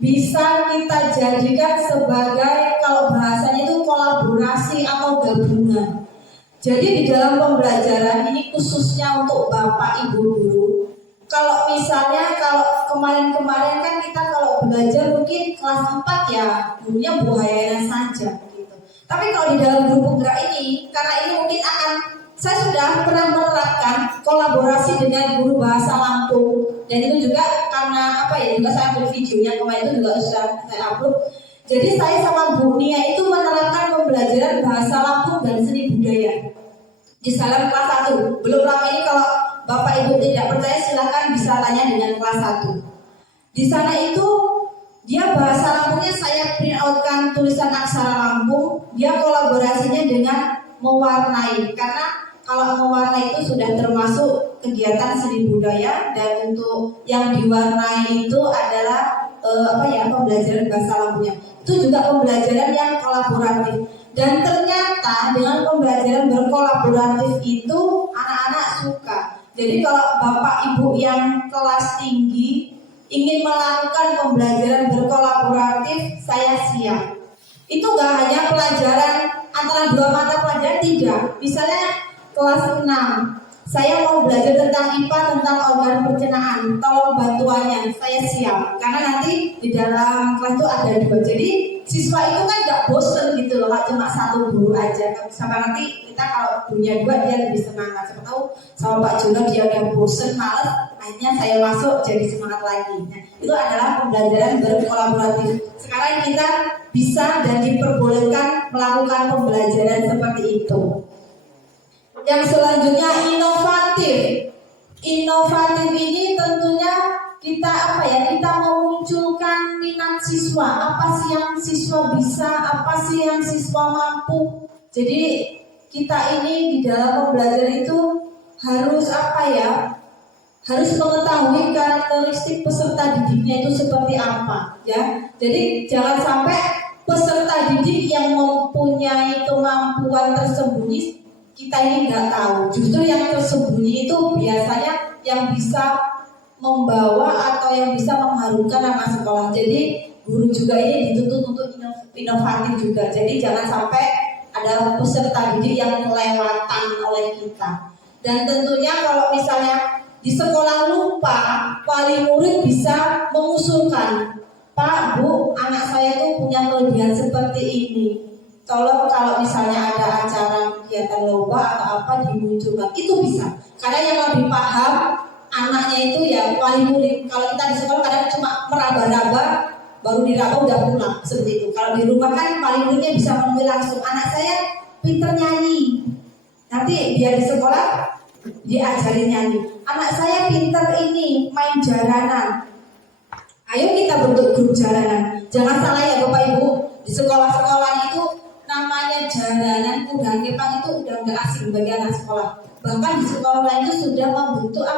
bisa kita jadikan sebagai, kalau bahasanya itu kolaborasi atau gabungan. Jadi di dalam pembelajaran ini khususnya untuk Bapak Ibu guru. Kalau misalnya kemarin-kemarin kan kita kalau belajar mungkin kelas 4 ya gurunya Bu Hayana saja gitu. Tapi kalau di dalam grup penggerak ini, karena ini mungkin saya sudah pernah menerapkan kolaborasi dengan guru bahasa Lampung, dan itu juga karena juga saya ambil videonya kemarin itu juga sudah saya upload. Jadi saya sama Bu Nia itu menerapkan pembelajaran bahasa Lampung dan seni budaya di dalam kelas 1. Belum lama ini, kalau Bapak Ibu tidak percaya silahkan bisa tanya dengan kelas 1. Di sana itu dia bahasa Lampungnya saya print outkan tulisan aksara Lampung. Dia kolaborasinya dengan mewarnai, karena kalau mewarnai itu sudah termasuk kegiatan seni budaya, dan untuk yang diwarnai itu adalah pembelajaran bahasa Lampungnya. Itu juga pembelajaran yang kolaboratif. Dan ternyata dengan pembelajaran berkolaboratif itu anak-anak suka. Jadi kalau Bapak Ibu yang kelas tinggi ingin melakukan pembelajaran berkolaboratif, saya siap. Itu gak hanya pelajaran antara dua mata pelajaran, tidak. Misalnya kelas 6, saya mau belajar tentang IPA, tentang organ pencernaan, tolong bantuannya, saya siap. Karena nanti di dalam kelas itu ada 2. Jadi siswa itu kan gak bosen gitu loh, cuma satu guru aja. Sampai nanti kita kalau punya 2 dia lebih semangat. Siapa tahu sama Pak Jono dia udah bosen, males, akhirnya saya masuk jadi semangat lagi. Nah, itu adalah pembelajaran berkolaboratif. Sekarang kita bisa dan diperbolehkan melakukan pembelajaran seperti itu. Yang selanjutnya inovatif. Inovatif ini tentunya kita kita memunculkan minat siswa. Apa sih yang siswa bisa? Apa sih yang siswa mampu? Jadi kita ini di dalam pembelajaran itu harus harus mengetahui karakteristik peserta didiknya itu seperti apa, ya. Jadi jangan sampai peserta didik yang mempunyai kemampuan tersembunyi kita ini nggak tahu. Justru yang tersembunyi itu biasanya yang bisa membawa atau yang bisa mengharumkan nama sekolah. Jadi guru juga ini dituntut untuk inovatif juga. Jadi jangan sampai ada peserta didik yang kelewatan oleh kita. Dan tentunya kalau misalnya di sekolah lupa, wali murid bisa mengusulkan, Pak, Bu, anak saya itu punya kelebihan seperti ini. Tolong kalau misalnya ada acara kegiatan lomba atau apa dimunculkan, itu bisa. Karena yang lebih paham anaknya itu ya wali murid. Kalau kita di sekolah kadang cuma meraba-raba, baru diraba udah pulang seperti itu. Kalau di rumah kan wali muridnya bisa menemui langsung, anak saya pinter nyanyi, nanti biar di sekolah diajarin nyanyi. Anak saya pinter ini main jaranan, ayo kita bentuk grup jaranan. Jangan salah ya Bapak Ibu, di sekolah-sekolah itu namanya jaranan kuda kepang itu udah nggak asing bagi anak sekolah. Bahkan di sekolah lain itu sudah membentuk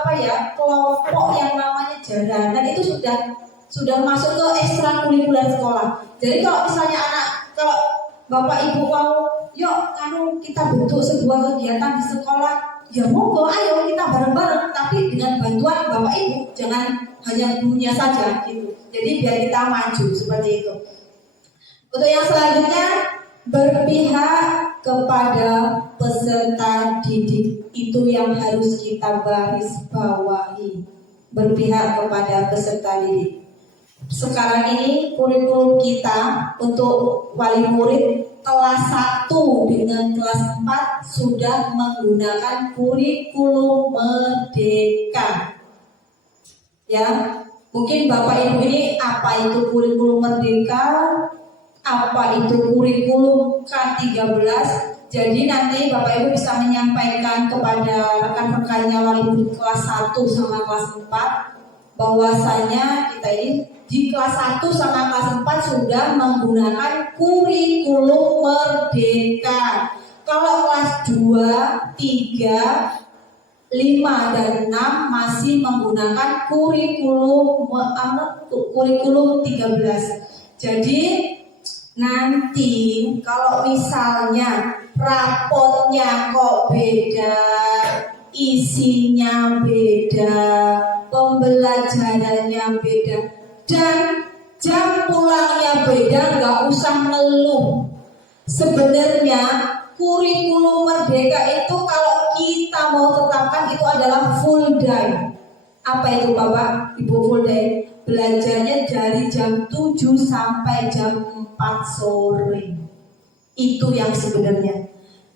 kelompok yang namanya jaranan, itu sudah masuk ke ekstrakurikuler sekolah. Jadi kalau misalnya kalau Bapak Ibu mau, yuk kita bentuk sebuah kegiatan di sekolah, ya monggo, ayo kita bareng-bareng, tapi dengan bantuan Bapak Ibu, jangan hanya gurunya saja gitu. Jadi biar kita maju seperti itu. Untuk yang selanjutnya, berpihak kepada peserta didik, itu yang harus kita garis bawahi. berpihak kepada peserta didik. Sekarang ini kurikulum kita untuk wali murid kelas 1 dengan kelas 4 sudah menggunakan kurikulum Merdeka. Ya, mungkin Bapak Ibu ini apa itu kurikulum Merdeka, apa itu kurikulum K13. Jadi nanti Bapak Ibu bisa menyampaikan kepada rekan-rekannya wali murid kelas 1 sama kelas 4 bahwasanya kita ini di kelas 1 sama kelas 4 sudah menggunakan kurikulum Merdeka. Kalau kelas 2, 3, 5 dan 6 masih menggunakan kurikulum 13. Jadi nanti kalau misalnya rapotnya kok beda, isinya beda, pembelajarannya beda, dan jam pulangnya beda, nggak usah ngeluh. Sebenarnya kurikulum Merdeka itu kalau kita mau tetapkan itu adalah full day. Apa itu Bapak Ibu full day? Belajarnya dari jam 7 sampai jam 4 sore. Itu yang sebenarnya.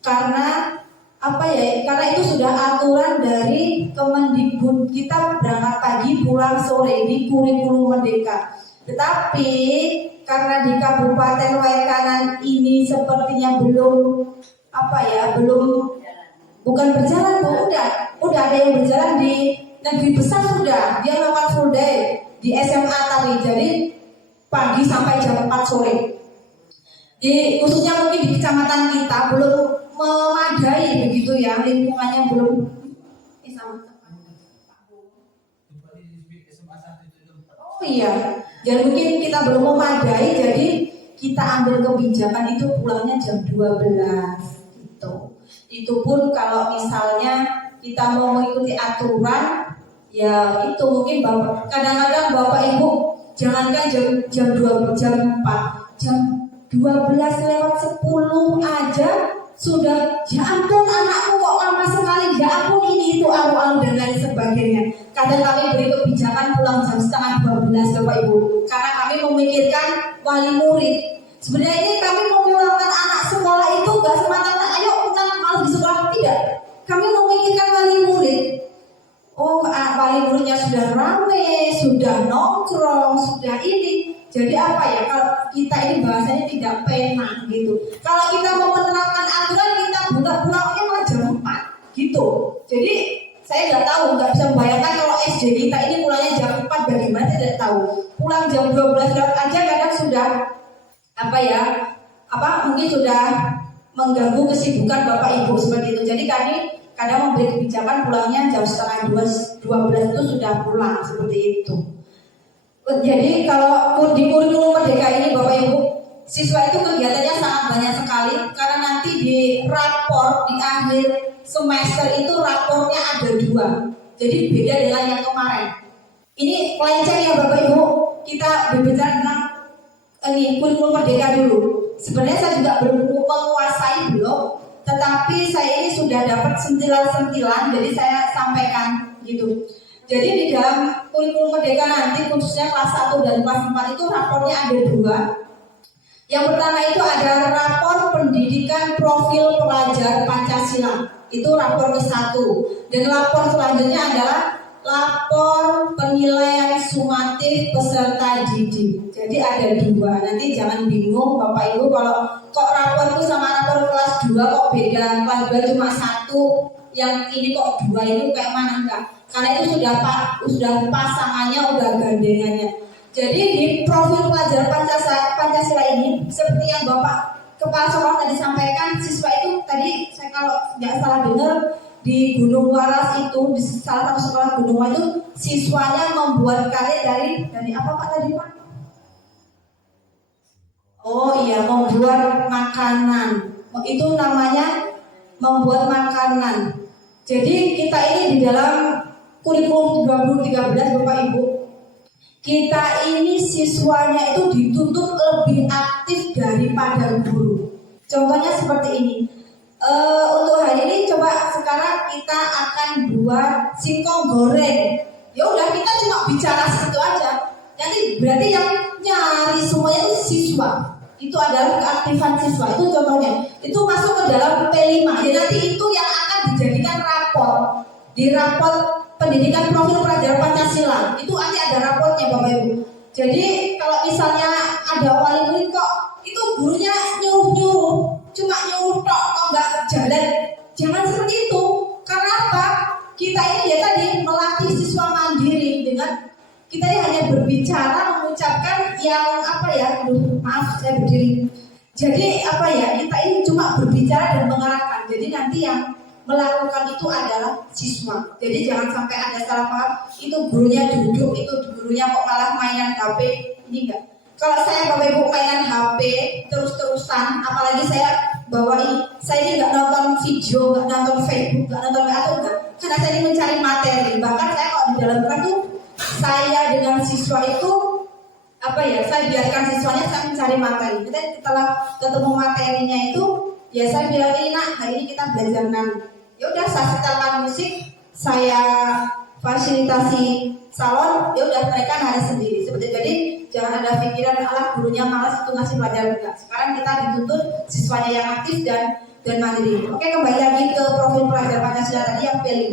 Karena apa ya? Karena itu sudah aturan dari Kemendikbud, kita berangkat pagi pulang sore di kurikulum Merdeka. Tetapi karena di Kabupaten Waikanan ini sepertinya belum bukan berjalan Bu, udah ada yang berjalan di negeri besar, sudah dia melakukan full day di SMA tadi, jadi pagi sampai jam 4 sore. Jadi khususnya mungkin di kecamatan kita belum memadai begitu ya, lingkungannya belum Oh iya, jadi mungkin kita belum memadai, jadi kita ambil kebijakan itu pulangnya jam 12 gitu. Itu pun kalau misalnya kita mau mengikuti aturan, ya itu mungkin kadang-kadang Bapak Ibu jangankan jam 2 jam 4, jam 12:10 aja sudah, ya ampun anakku kok lama sekali, ya ampun ini itu alu-alu dan lain sebagainya. Kadang kami beri kebijakan pulang jam setengah 12 Bapak Ibu, karena kami memikirkan wali murid. Sebenarnya ini kami memulangkan anak sekolah itu gak semata-mata ayo kita malas di sekolah, tidak. Kami memikirkan wali murid. Oh, wali muridnya sudah rame, sudah nongkrong, sudah ini. Jadi apa ya, kalau kita ini bahasanya tidak pena gitu. Kalau kita mau menerapkan aturan, kita buka pulangnya malah jam 4 gitu. Jadi saya nggak bisa membayangkan kalau SD kita ini mulainya jam 4 bagaimana, saya tidak tahu. Pulang jam 12 aja kadang sudah mungkin sudah mengganggu kesibukan Bapak Ibu seperti itu. Jadi kami kadang memberi kebijakan pulangnya jam setengah 12 itu sudah pulang seperti itu. Jadi kalau di kurikulum Merdeka ini Bapak Ibu, siswa itu kegiatannya sangat banyak sekali, karena nanti di rapor di akhir semester itu rapornya ada 2. Jadi beda dengan yang kemarin. Ini pelajaran ya Bapak Ibu, kita berbicara tentang ini kurikulum Merdeka dulu. Sebenarnya saya juga belum menguasai tetapi saya ini sudah dapat sentilan-sentilan, jadi saya sampaikan gitu. Jadi di dalam kurikulum Merdeka nanti khususnya kelas 1 dan kelas 4 itu rapornya ada 2. Yang pertama itu ada rapor pendidikan profil pelajar Pancasila. Itu rapor ke-1. Dan rapor selanjutnya adalah lapor penilaian sumatif peserta didik. Jadi ada 2. Nanti jangan bingung Bapak Ibu kalau kok rapor itu sama rapor kelas 2 kok beda. Kelas 2 cuma 1, yang ini kok 2 itu kayak mana enggak? Karena itu sudah pasangannya, udah gandengannya. Jadi di profil pelajar Pancasila ini seperti yang Bapak Kepala Sekolah tadi sampaikan, siswa itu tadi saya kalau nggak salah dengar di Gunung Waras itu, di salah satu sekolah Gunung Waras itu siswanya membuat karya dari apa Pak tadi Pak? Oh iya, membuat makanan. Itu namanya membuat makanan. Jadi kita ini di dalam kurikulum 2013 Bapak Ibu, kita ini siswanya itu dituntut lebih aktif daripada guru. Contohnya seperti ini. Untuk hari ini coba sekarang kita akan buat singkong goreng. Ya udah kita cuma bicara situ aja. Nanti berarti yang nyari semuanya itu siswa. Itu adalah keaktifan siswa. Itu contohnya. Itu masuk ke dalam P5. Ya nanti itu yang akan dijadikan rapor di rapor pendidikan profil pelajar Pancasila. Itu nanti ada rapornya Bapak Ibu. Jadi kalau misalnya ada wali murid kok itu gurunya nyuruh-nyuruh, cuma nyuruh kok nggak jalan. Jangan seperti itu. Karena apa? Kita ini ya tadi melatih siswa mandiri dengan kita ini hanya berbicara, mengucapkan yang apa ya? Maaf saya berdiri. Jadi apa ya? Kita ini cuma berbicara dan mengarahkan. Jadi nanti yang melakukan itu adalah siswa. Jadi jangan sampai ada salah paham. Itu gurunya duduk, itu gurunya kok malah mainan HP. Ini enggak. Kalau saya Bapak Ibu mainan HP terus-terusan, apalagi saya bawain, saya ini nggak nonton video, nggak nonton Facebook, nggak nonton atau enggak. Karena saya ini mencari materi. Bahkan saya kalau di dalam kelas tuh saya dengan siswa itu apa ya? Saya biarkan siswanya saya mencari materi. Jadi setelah ketemu materinya itu, ya saya bilang ini nak, hari ini kita belajar nari. Ya udah saya setelkan musik, saya fasilitasi salon, ya udah mereka nari sendiri. Seperti jadi jangan ada pikiran Allah gurunya malas itu ngasih pelajaran enggak. Sekarang kita dituntut siswanya yang aktif dan mandiri. Oke, kembali lagi ke profil pelajar Pancasila tadi yang P5.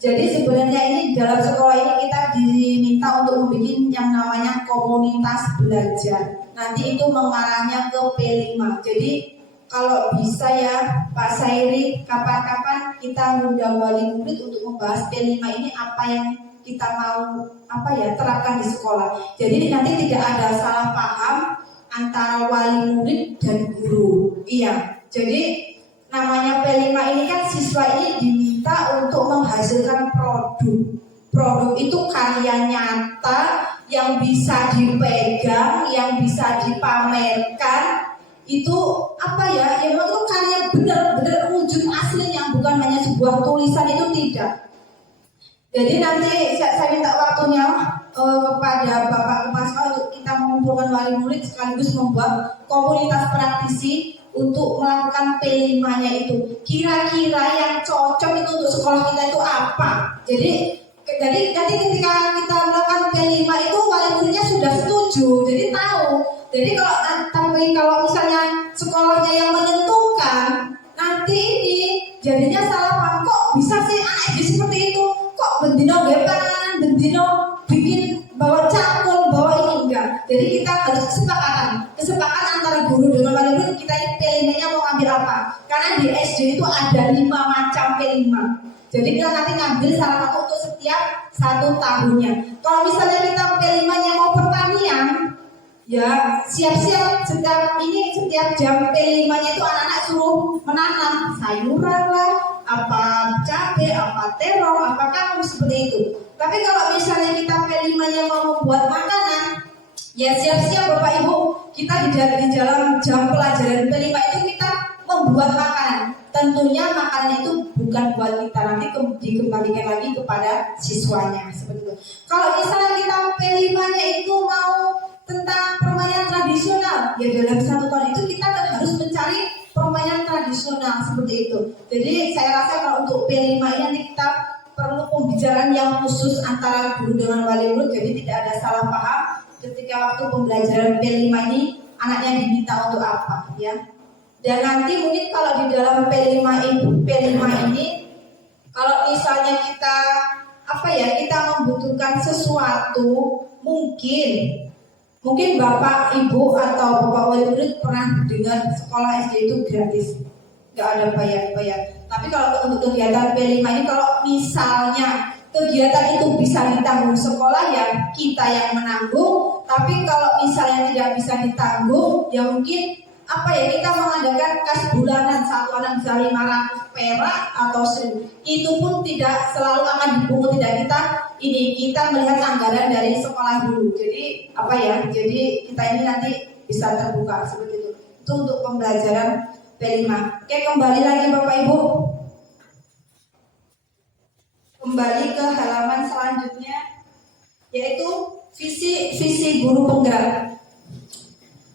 Jadi sebenarnya ini dalam sekolah ini kita diminta untuk membuat yang namanya komunitas belajar. Nanti itu mengarahnya ke P5. Jadi kalau bisa ya Pak Sairi, kapan-kapan kita ngundang wali murid untuk membahas P5 ini apa yang kita mau terapkan di sekolah. Jadi nanti tidak ada salah paham antara wali murid dan guru. Iya. Jadi namanya P5 ini kan siswa ini diminta untuk menghasilkan produk. Produk itu karya nyata yang bisa dipegang, yang bisa dipamerkan. Itu apa ya? Yang itu karya benar-benar wujud aslinya, bukan hanya sebuah tulisan, itu tidak. Jadi nanti saya minta waktunya kepada Bapak Kepala Sekolah untuk kita mengumpulkan wali murid sekaligus membuat komunitas praktisi untuk melakukan P5-nya itu. Kira-kira yang cocok itu untuk sekolah kita itu apa? Jadi nanti ketika kita melakukan P5 itu wali muridnya sudah setuju, jadi tahu. Jadi kalau misalnya sekolahnya yang menentukan, nanti ini jadinya salah paham. Kok bisa sih anak seperti itu? Kok bendino gepan, bendino bikin bawa cakul, bawa ini enggak. Jadi kita harus kesepakatan antara guru dengan wali murid. Kita ini P5-nya mau ngambil apa? Karena di SD itu ada 5 macam P5. Jadi kita nanti ngambil salah satu untuk setiap 1 tahunnya. Kalau misalnya kita P5-nya mau pertanian, ya siap-siap setiap jam P5-nya itu anak-anak suruh menanam sayuran lah, apa cabai, apa terong, apa kangkung seperti itu. Tapi kalau misalnya kita P5-nya mau membuat makanan, ya siap-siap Bapak Ibu, kita di dalam jam pelajaran P5 itu kita membuat makanan. Tentunya makanan itu bukan buat kita, nanti dikembalikan lagi kepada siswanya seperti itu. Kalau misalnya kita P5-nya itu mau tentang permainan tradisional, ya dalam 1 tahun itu kita harus mencari permainan tradisional seperti itu. Jadi saya rasa kalau untuk P5 ini nanti kita perlu pembicaraan yang khusus antara guru dengan wali murid, jadi tidak ada salah paham ketika waktu pembelajaran P5 ini anaknya diminta untuk apa ya. Dan nanti mungkin kalau di dalam P5 ini kalau misalnya kita kita membutuhkan sesuatu, mungkin Bapak, Ibu atau Bapak wali murid pernah dengar sekolah SD itu gratis, nggak ada bayar. Tapi kalau untuk kegiatan P5 ini, kalau misalnya kegiatan itu bisa ditanggung sekolah, ya kita yang menanggung. Tapi kalau misalnya tidak bisa ditanggung, ya mungkin kita mengadakan kas bulanan, 1 anak bisa 500 perak atau 1.000. Itu pun tidak selalu akan dipungut, tidak kita melihat anggaran dari sekolah dulu. Jadi jadi kita ini nanti bisa terbuka seperti itu. Itu untuk pembelajaran P5. Oke, kembali lagi Bapak Ibu. Kembali ke halaman selanjutnya, yaitu visi guru penggerak.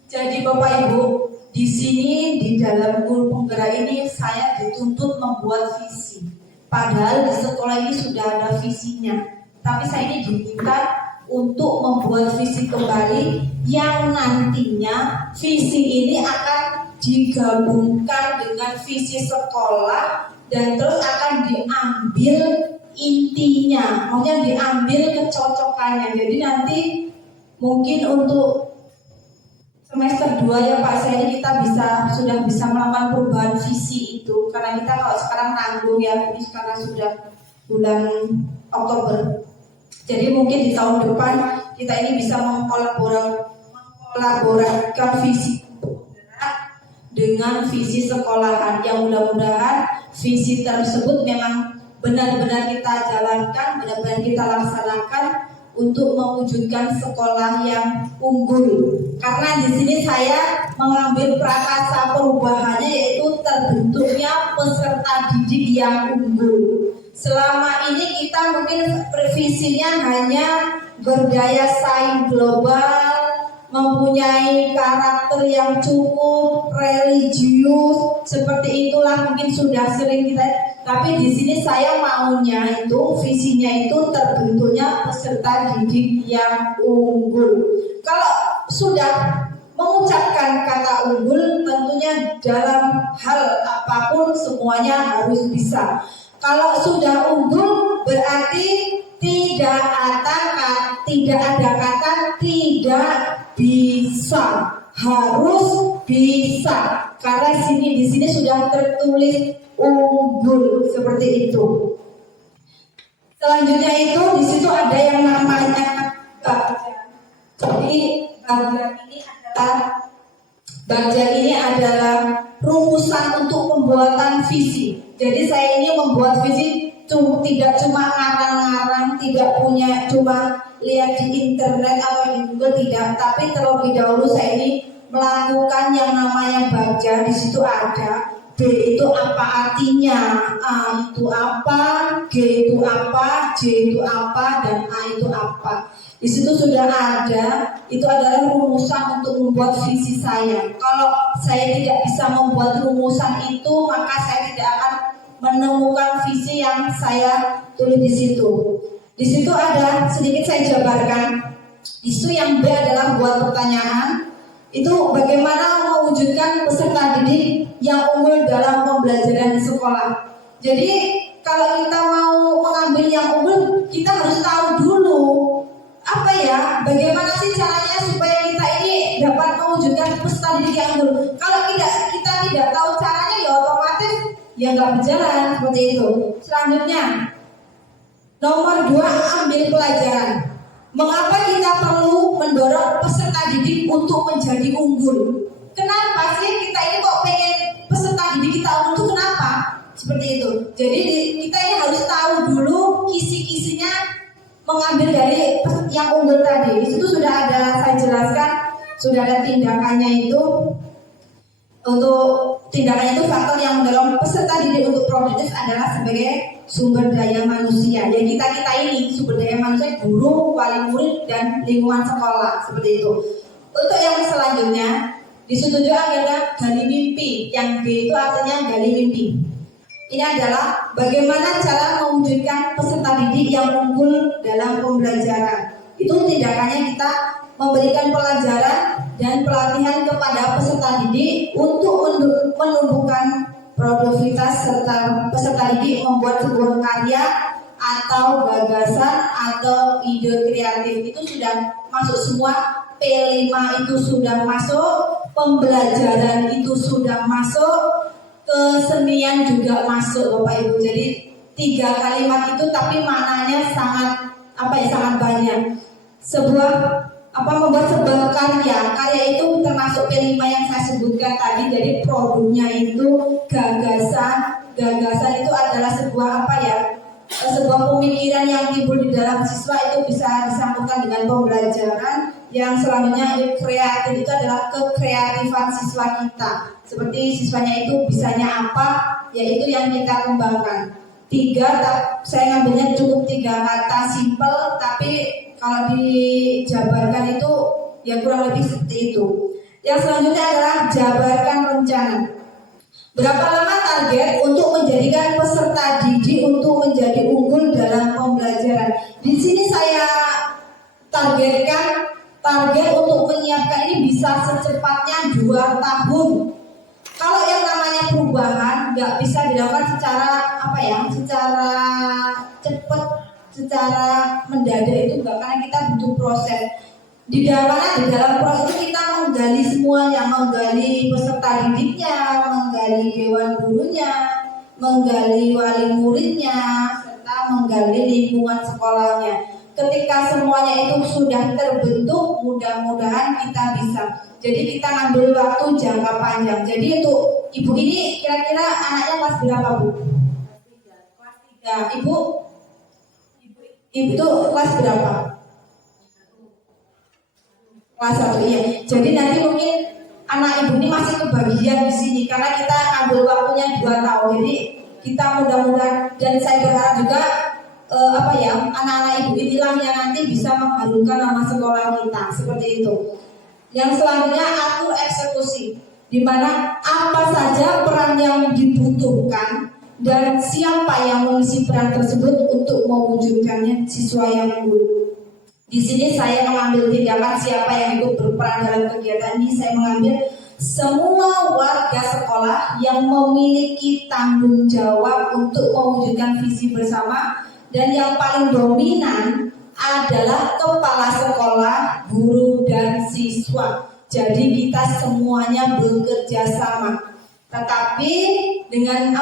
Jadi Bapak Ibu, di sini di dalam guru penggerak ini saya dituntut membuat visi. Padahal di sekolah ini sudah ada visinya. Tapi saya ini diminta untuk membuat visi kembali yang nantinya visi ini akan digabungkan dengan visi sekolah dan terus akan diambil intinya, maksudnya diambil kecocokannya. Jadi nanti mungkin untuk semester 2 ya Pak, saya ini kita sudah bisa melakukan perubahan visi itu, karena kita kalau sekarang tanggung ya, ini karena sudah bulan Oktober. Jadi mungkin di tahun depan kita ini bisa mengkolaborasikan visi dengan visi sekolahan, yang mudah-mudahan visi tersebut memang benar-benar kita jalankan, benar-benar kita laksanakan untuk mewujudkan sekolah yang unggul. Karena di sini saya mengambil prakasa perubahannya, yaitu terbentuknya peserta didik yang unggul. Selama ini kita mungkin visinya hanya berdaya saing global, mempunyai karakter yang cukup religius, seperti itulah mungkin sudah sering kita. Tapi di sini saya maunya itu visinya itu terbentuknya peserta didik yang unggul. Kalau sudah mengucapkan kata unggul, tentunya dalam hal apapun semuanya harus bisa. Kalau sudah unggul berarti tidak ada kata tidak bisa, harus bisa. Karena di sini sudah tertulis unggul seperti itu. Selanjutnya itu di situ ada yang namanya bagja. Jadi bagja ini adalah rumusan untuk pembuatan visi. Jadi saya ini membuat visi tidak cuma ngarang-ngarang, tidak punya cuma lihat di internet atau di Google, tidak. Tapi terlebih dahulu saya ini melakukan yang namanya bagja. Di situ ada B itu apa artinya, A itu apa, G itu apa, J itu apa, dan A itu apa. Di situ sudah ada, itu adalah rumusan untuk membuat visi saya. Kalau saya tidak bisa membuat rumusan itu, maka saya tidak akan menemukan visi yang saya tulis di situ. Di situ ada sedikit saya jabarkan. Isu yang B adalah buat pertanyaan. Itu bagaimana mewujudkan peserta didik yang unggul dalam pembelajaran di sekolah. Jadi kalau kita mau mengambil yang unggul, kita harus tahu dulu bagaimana sih caranya supaya kita ini dapat mewujudkan peserta didik yang unggul. Kalau kita tidak tahu caranya, ya otomatis ya nggak berjalan seperti itu. Selanjutnya, nomor 2, ambil pelajaran. Mengapa kita perlu mendorong peserta didik untuk menjadi unggul? Kenapa sih kita ini kok pengen peserta didik kita unggul itu kenapa? Seperti itu. Jadi kita ini harus tahu dulu kisi-kisinya mengambil dari yang unggul tadi. Di situ sudah ada saya jelaskan, sudah ada tindakannya itu. Untuk tindakannya itu faktor yang mendorong peserta didik untuk produktif adalah sebagai sumber daya manusia. Jadi kita ini sumber daya manusia, guru, wali murid, dan lingkungan sekolah seperti itu. Untuk yang selanjutnya, disetujui adalah gali mimpi. Yang B itu artinya gali mimpi. Ini adalah bagaimana cara mewujudkan peserta didik yang unggul dalam pembelajaran. Itu tindakannya kita memberikan pelajaran dan pelatihan kepada peserta didik untuk menumbuhkan produktivitas serta peserta didik membuat sebuah karya atau gagasan atau ide kreatif. Itu sudah masuk semua. P5 itu sudah masuk, pembelajaran itu sudah masuk, kesenian juga masuk Bapak Ibu. Jadi 3 kalimat itu tapi maknanya sangat banyak. Membuat sebuah karya itu termasuk P5 yang saya sebutkan tadi. Jadi produknya itu gagasan itu adalah sebuah sebuah pemikiran yang timbul di dalam siswa, itu bisa disambungkan dengan pembelajaran. Yang selanjutnya kreatif itu adalah kekreatifan siswa kita. Seperti siswanya itu bisanya apa, yaitu yang kita kembangkan. 3, saya ngambilnya cukup 3 kata simple, tapi kalau dijabarkan itu ya kurang lebih seperti itu. Yang selanjutnya adalah jabarkan rencana. Berapa lama target untuk menjadikan peserta didik untuk menjadi unggul unggul dalam pembelajaran. Di sini saya target untuk menyiapkan ini bisa secepatnya 2 tahun. Kalau yang namanya perubahan nggak bisa dilakukan secara secara cepat, secara mendadak itu enggak, karena kita butuh proses. Di dalam proses itu kita menggali semuanya, menggali peserta didiknya, menggali dewan gurunya, menggali wali muridnya, serta menggali lingkungan sekolahnya. Ketika semuanya itu sudah terbentuk, mudah-mudahan kita bisa. Jadi kita ngambil waktu jangka panjang. Jadi untuk ibu ini kira-kira anaknya kelas berapa, Bu? Kelas 3. Ibu itu kelas berapa? Kelas 1, iya. Jadi nanti mungkin anak ibu ini masih kebagian di sini karena kita ambil waktunya 2 tahun. Jadi kita mudah-mudahan, dan saya berharap juga anak-anak ibu inilah yang nanti bisa mengharumkan nama sekolah kita, seperti itu. Yang selanjutnya atur eksekusi, di mana apa saja peran yang dibutuhkan dan siapa yang mengisi peran tersebut untuk mewujudkannya siswa yang unggul. Di sini saya mengambil tindakan siapa yang ikut berperan dalam kegiatan ini. Saya mengambil semua warga sekolah yang memiliki tanggung jawab untuk mewujudkan visi bersama. Dan yang paling dominan adalah kepala sekolah, guru, dan siswa. Jadi kita semuanya bekerja sama. Tetapi dengan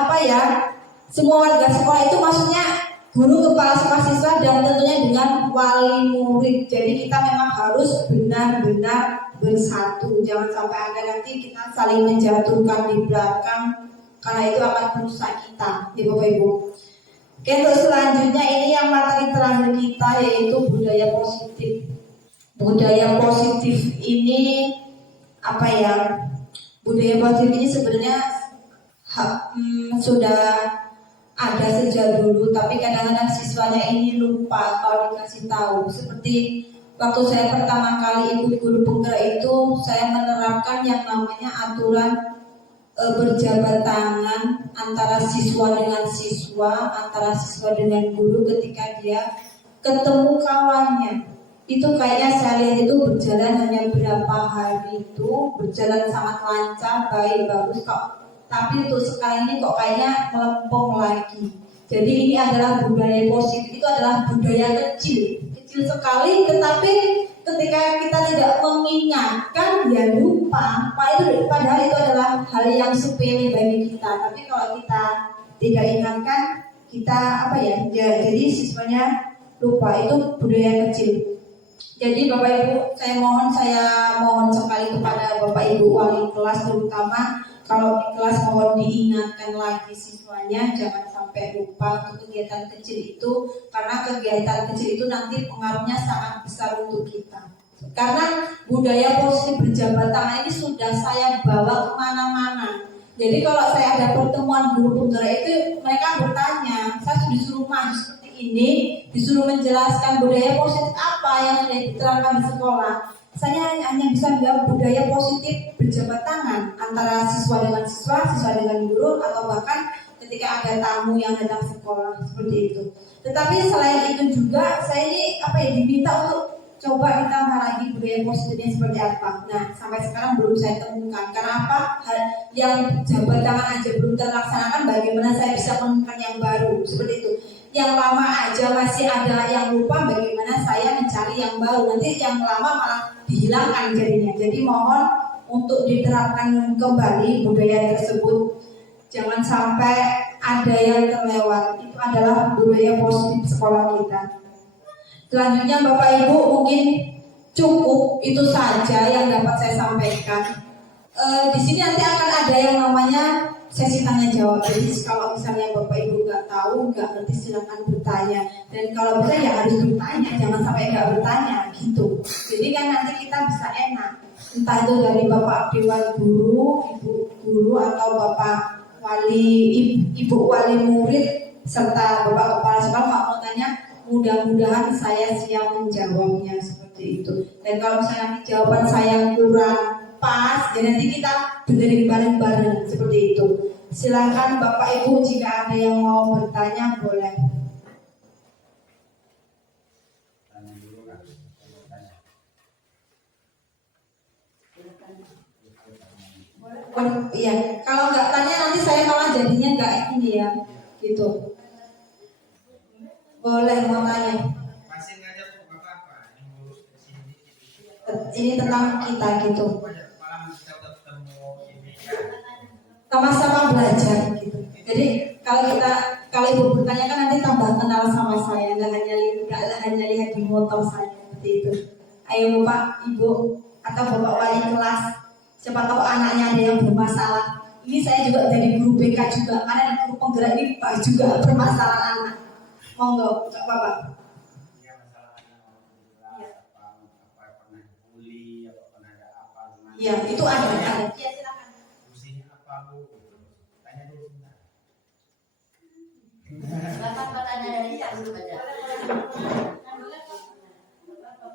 semua warga sekolah itu maksudnya guru, kepala sekolah, siswa, dan tentunya dengan wali murid. Jadi kita memang harus benar-benar bersatu. Jangan sampai ada nanti kita saling menjatuhkan di belakang, karena itu akan merusak kita, ya Bapak Ibu. Oke, untuk selanjutnya ini yang materi terakhir kita, yaitu budaya positif. Budaya positif ini budaya positif ini sebenarnya sudah ada sejak dulu, tapi kadang-kadang siswanya ini lupa kalau dikasih tahu. Seperti waktu saya pertama kali ikut guru penggerak itu, saya menerapkan yang namanya aturan berjabat tangan antara siswa dengan siswa, antara siswa dengan guru ketika dia ketemu kawannya. Itu kayaknya saya lihat itu berjalan hanya berapa hari, itu berjalan sangat lancar, baik, bagus kok. Tapi untuk sekarang ini kok kayaknya melempem lagi. Jadi ini adalah budaya positif, itu adalah budaya kecil sekali, tetapi ketika kita tidak mengingatkan, dia lupa. Padahal itu adalah hal yang sepele bagi kita. Tapi kalau kita tidak ingatkan, kita jadi siswanya lupa. Itu budaya kecil. Jadi Bapak Ibu, saya mohon sekali kepada Bapak Ibu wali kelas, terutama kalau di kelas mohon diingatkan lagi siswanya, jangan sampai lupa untuk kegiatan kecil itu, karena kegiatan kecil itu nanti pengaruhnya sangat besar untuk kita. Karena budaya positif berjabat tangan ini sudah saya bawa kemana-mana. Jadi kalau saya ada pertemuan guru penggerak itu, mereka bertanya, saya disuruh maju seperti ini, disuruh menjelaskan budaya positif apa yang sudah diterapkan di sekolah. Saya hanya bisa menjawab budaya positif berjabat tangan antara siswa dengan siswa, siswa dengan guru, atau bahkan ketika ada tamu yang datang sekolah, seperti itu. Tetapi selain itu juga saya ini diminta untuk coba ditambah lagi budaya positifnya seperti apa. Nah, sampai sekarang belum saya temukan. Karena apa? Hal yang jabat tangan aja belum terlaksanakan, bagaimana saya bisa menemukan yang baru, seperti itu. Yang lama aja masih ada yang lupa, bagaimana saya mencari yang baru. Nanti yang lama malah dihilangkan jadinya. Jadi mohon untuk diterapkan kembali budaya tersebut. Jangan sampai ada yang terlewat. Itu adalah budaya positif sekolah kita. Selanjutnya Bapak Ibu, mungkin cukup itu saja yang dapat saya sampaikan. Di sini nanti akan ada yang namanya sesi tanya jawab. Jadi kalau misalnya Bapak Ibu nggak tahu, nggak ngerti, silakan bertanya. Dan kalau bisa ya harus bertanya, jangan sampai nggak bertanya gitu. Jadi kan nanti kita bisa enak. Entah itu dari Bapak Dewan Guru, Ibu Guru, atau Bapak Ibu Wali Murid, serta Bapak Kepala Sekolah mau tanya, mudah-mudahan saya siap menjawabnya seperti itu. Dan kalau misalnya jawaban saya kurang pas, dan nanti kita benerin bareng-bareng seperti itu. Silakan Bapak Ibu, jika ada yang mau bertanya boleh. Iya, kalau nggak tanya nanti saya malah jadinya nggak ini ya, gitu. Boleh mau tanya. Masih ngajak apa-apa yang ngurus di sini. Ini tentang kita gitu. Malam kita udah ketemu ini. Sama-sama belajar gitu. Jadi kalau ibu bertanya kan nanti tambah kenal sama saya, nggak hanya lihat di motor saya seperti itu. Ayo bapak, ibu atau bapak wali kelas, siapa tahu anaknya ada yang bermasalah. Ini saya juga jadi guru BK juga, karena di guru penggerak ini pak juga bermasalah anak. Monggo, nggak apa-apa. Ya masalahnya orang tua, apa pernah bully, apa pernah ada apa gimana? Iya, itu ada. Iya silakan. Fungsinya apa bu? Tanya dulu sebentar. Bapak pertanyaan dari yang dulu aja. Masalah apa?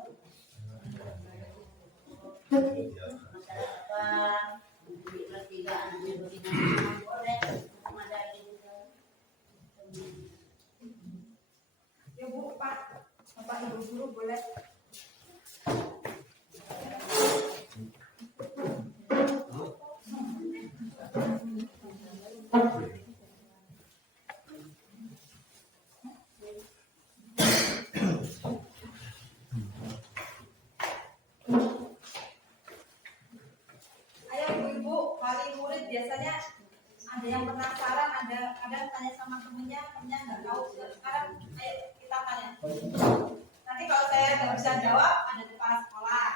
Di kelas 3 anaknya begini boleh. Sama dari Ya bu, pak, bapak ibu guru boleh. Ayo ibu-ibu, wali murid biasanya ada yang penasaran, ada kadang tanya sama temennya nggak tahu. Sekarang ayo kita tanya. Nanti kalau saya nggak bisa jawab, ada kepala sekolah.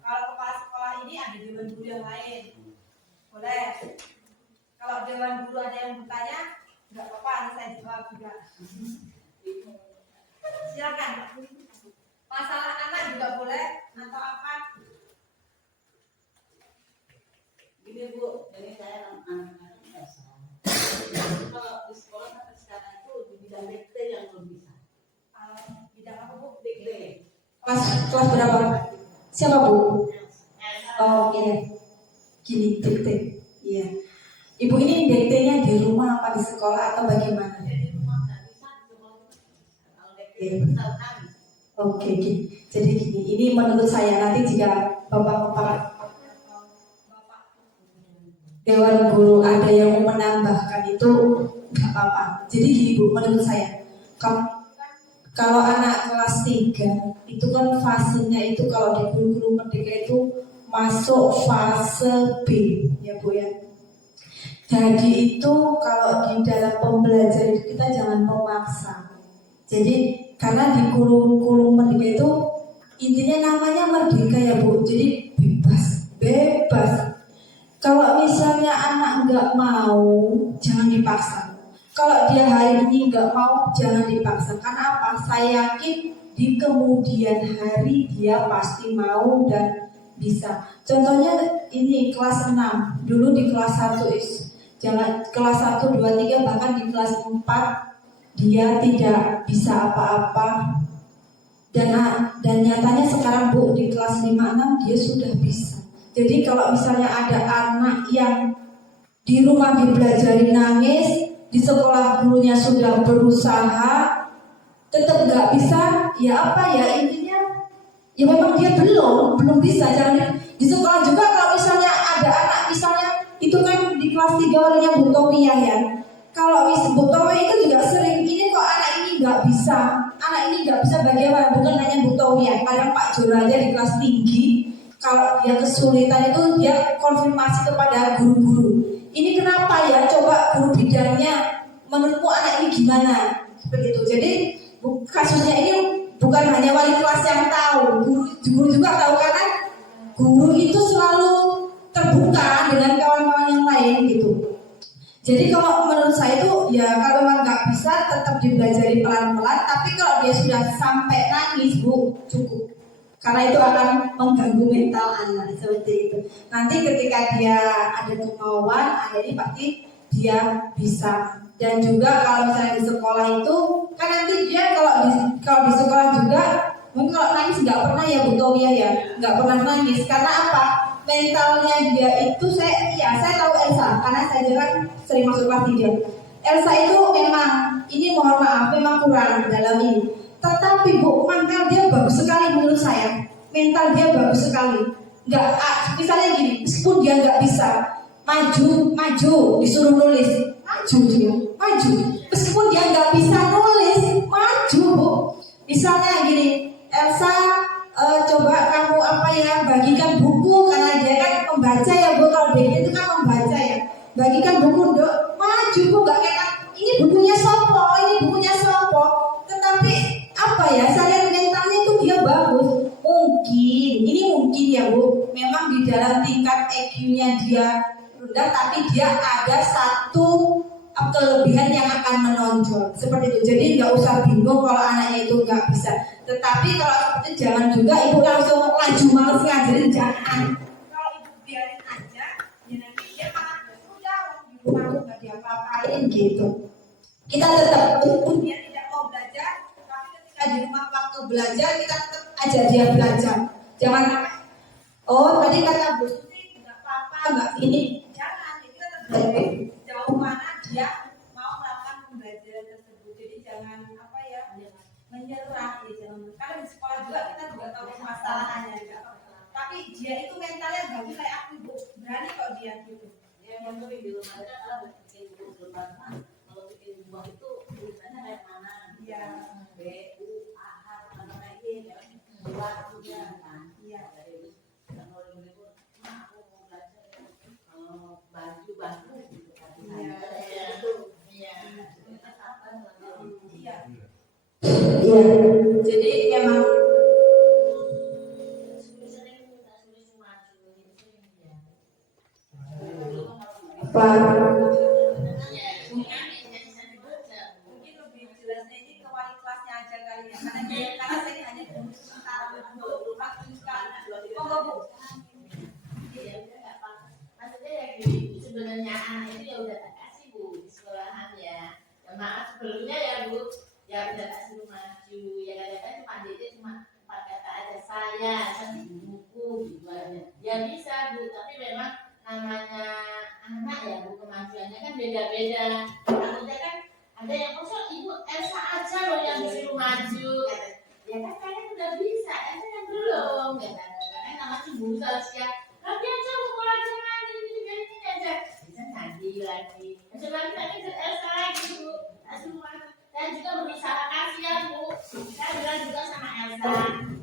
Kalau kepala sekolah ini ada dewan guru yang lain, boleh. Kalau dewan guru ada yang bertanya, nggak apa-apa, nanti saya jawab juga. Silakan. Masalah anak juga boleh atau apa? Gini Bu, ini saya anak-anak biasa. Kalau di sekolah sampai sekarang itu di bidang dikte yang belum bisa. Bidang apa bu? Dikte. Kelas berapa? Siapa bu? Oh iya. Gini dikte. Iya. Ibu ini diktenya di rumah apa di sekolah atau bagaimana? Di rumah nggak bisa, di sekolah nggak bisa. Kalau dikte itu tahu habis. Oke, gini. Jadi gini, ini menurut saya nanti jika bapak dewan guru ada yang mau menambahkan itu nggak apa-apa. Jadi gini bu, menurut saya kalau anak kelas 3 itu kan fasenya itu kalau di guru-guru merdeka itu masuk fase B ya bu ya. Jadi itu kalau di dalam pembelajaran itu kita jangan memaksa. Jadi karena di kurikulum merdeka itu intinya namanya merdeka ya bu. Jadi bebas. Kalau misalnya anak nggak mau, jangan dipaksa. Kalau dia hari ini nggak mau, jangan dipaksa. Karena apa? Saya yakin di kemudian hari dia pasti mau dan bisa. Contohnya ini kelas 6. Dulu di kelas 1 jangan kelas 1, 2, 3 bahkan di kelas 4 dia tidak bisa apa-apa. Dan nyatanya sekarang bu di kelas 5, 6 dia sudah bisa. Jadi kalau misalnya ada anak yang di rumah dipelajari nangis, di sekolah gurunya sudah berusaha, tetap nggak bisa, ya apa ya intinya, ya memang dia belum bisa. Jangan di sekolah juga kalau misalnya ada anak, misalnya itu kan di kelas 3 warnanya Bu Tomia ya. Kalau Bu Tomia itu juga sering, ini kok anak ini nggak bisa, bagaimana? Bukan hanya Bu Tomia, kadang Pak Jura aja di kelas tinggi. Kalau dia kesulitan itu dia konfirmasi kepada guru-guru. Ini kenapa ya? Coba guru bidangnya menurutmu anak ini gimana? Seperti itu. Jadi kasusnya ini bukan hanya wali kelas yang tahu, guru juga tahu karena guru itu selalu terbuka dengan kawan-kawan yang lain gitu. Jadi kalau menurut saya itu ya kalau memang nggak bisa tetap dipelajari pelan-pelan. Tapi kalau dia sudah sampai nangis bu cukup. Karena itu akan mengganggu mental anak seperti itu. Nanti ketika dia ada kemauan, akhirnya pasti dia bisa. Dan juga kalau misalnya di sekolah itu, kan nanti dia kalau di sekolah juga, mungkin kalau nangis nggak pernah ya Bu Tomia ya, nggak pernah nangis. Karena apa? Mentalnya dia itu saya tahu Elsa, karena saya juga sering masuk kelas 3. Elsa itu memang, ini mohon maaf, memang kurang dalam ini. Tetapi Bu, mental dia bagus sekali menurut saya. Mental dia bagus sekali. misalnya gini, meskipun dia nggak bisa maju disuruh nulis maju, dia maju meskipun dia nggak bisa nulis maju, Bu. Misalnya gini, Elsa, coba kamu bagikan buku, karena dia kan membaca ya, Bu. Kalau dia itu kan membaca ya, bagikan buku, Dok, maju, Bu. Nggak kayak ini bukunya sopo, tetapi saya lihat mentalnya itu dia bagus. Mungkin ya, Bu, memang di dalam tingkat EQ-nya dia rendah, tapi dia ada satu kelebihan yang akan menonjol seperti itu. Jadi nggak usah bingung kalau anaknya itu nggak bisa. Tetapi kalau seperti itu jangan juga ibu langsung laju males ngajarin, jangan. Kalau ibu biarin aja, ya nanti dia malah udah di rumah aku nggak diapa-apain gitu. Kita tetap dia tidak mau belajar, tapi ketika di rumah waktu belajar kita tetap ajar dia belajar. Jangan sampai, tadi kata Bu Susi nggak apa-apa, nggak ini. Jangan, kita tetap belajar jauh mana dia mau melakukan pembelajaran tersebut. Jadi jangan menyerah ya, jangan. Karena di sekolah juga kita juga tahu masalahnya ya. Tapi dia itu mentalnya bagus kayak aku, Bu. Berani kok dia gitu. Ya, yang lebih di rumah aja kalau bikin buku berbahan, kalau bikin buah itu tulisannya kayak mana? Iya. B U A H apa lagi ya? Buah juga kan? Iya. Dari kalau itu, aku mau belajar baju gitu kan? Iya. Iya. Jadi memang apa? Mungkin lebih jelasnya ini ke wali kelasnya aja kali ya, karena saya hanya sementara Bu. Maksudnya ya gini, sebenarnya anak itu ya udah tak kasih, Bu, di sekolahan ya. Ya maaf sebelumnya ya, Bu, ya udah tak suruh maju, ya kadang-kadang cuma dia cuma 4 kata aja, saya di buku gitu aja. Ya bisa, Bu, tapi memang namanya anak ya, Bu, kemajuannya kan beda-beda. Maksudnya kan ada yang kosong, Ibu Elsa aja loh yang disuruh maju. Ya kan kalian udah bisa, Elsa yang belum. Ya kan, karena namanya Bu Saskia. Tapi aja Bu pelajaran ini aja. Bisa ngaji lagi. Besok lagi tadi Elsa lagi, Bu. Dan juga berusaha kasihan, Bu. Saya bilang juga sama Elsa,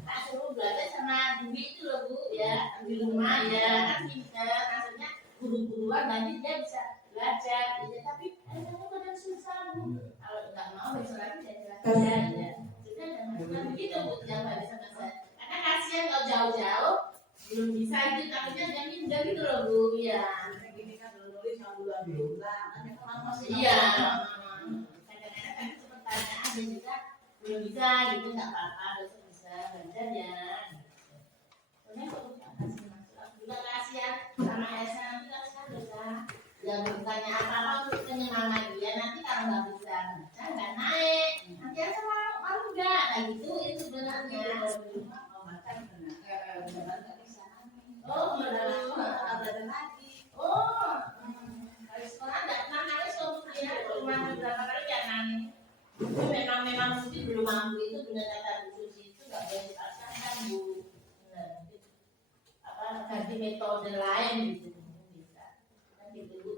tak suruh belajar sama Dwi itu loh, Bu, ya di rumah ya kan bisa, maksudnya guru-guruan nanti dia bisa belajar, ya tapi Elsa kadang susah, Bu. Kalau nggak mau besok lagi saya belajar, ya. Sudah jangan begitu, Bu, jangan bisa saya. Karena kasihan kalau jauh-jauh belum bisa itu, takutnya jangan gitu loh, Bu, ya. Gini kan belum nulis sama bulan bulan, masih iya. Ada juga belum bisa gitu, nggak apa-apa, besok bisa belajar ya. Soalnya kalau nggak kasih masuk, juga kasihan sama Elsa, nanti Elsa bisa yang bertanya apa-apa untuk penyemangat dia. Nanti kalau nggak bisa baca nggak naik, nanti Elsa mau nggak, nah gitu itu sebenarnya. Mau makan benar, oh belajar lagi, oh kalau sekolah nggak pernah nangis waktu dia cuma beberapa kali ya nangis. Memang mungkin belum mampu, itu benar kata Bu Susi, itu nggak boleh dipaksakan, Bu. Ganti metode lain gitu bisa. Kan gitu Bu,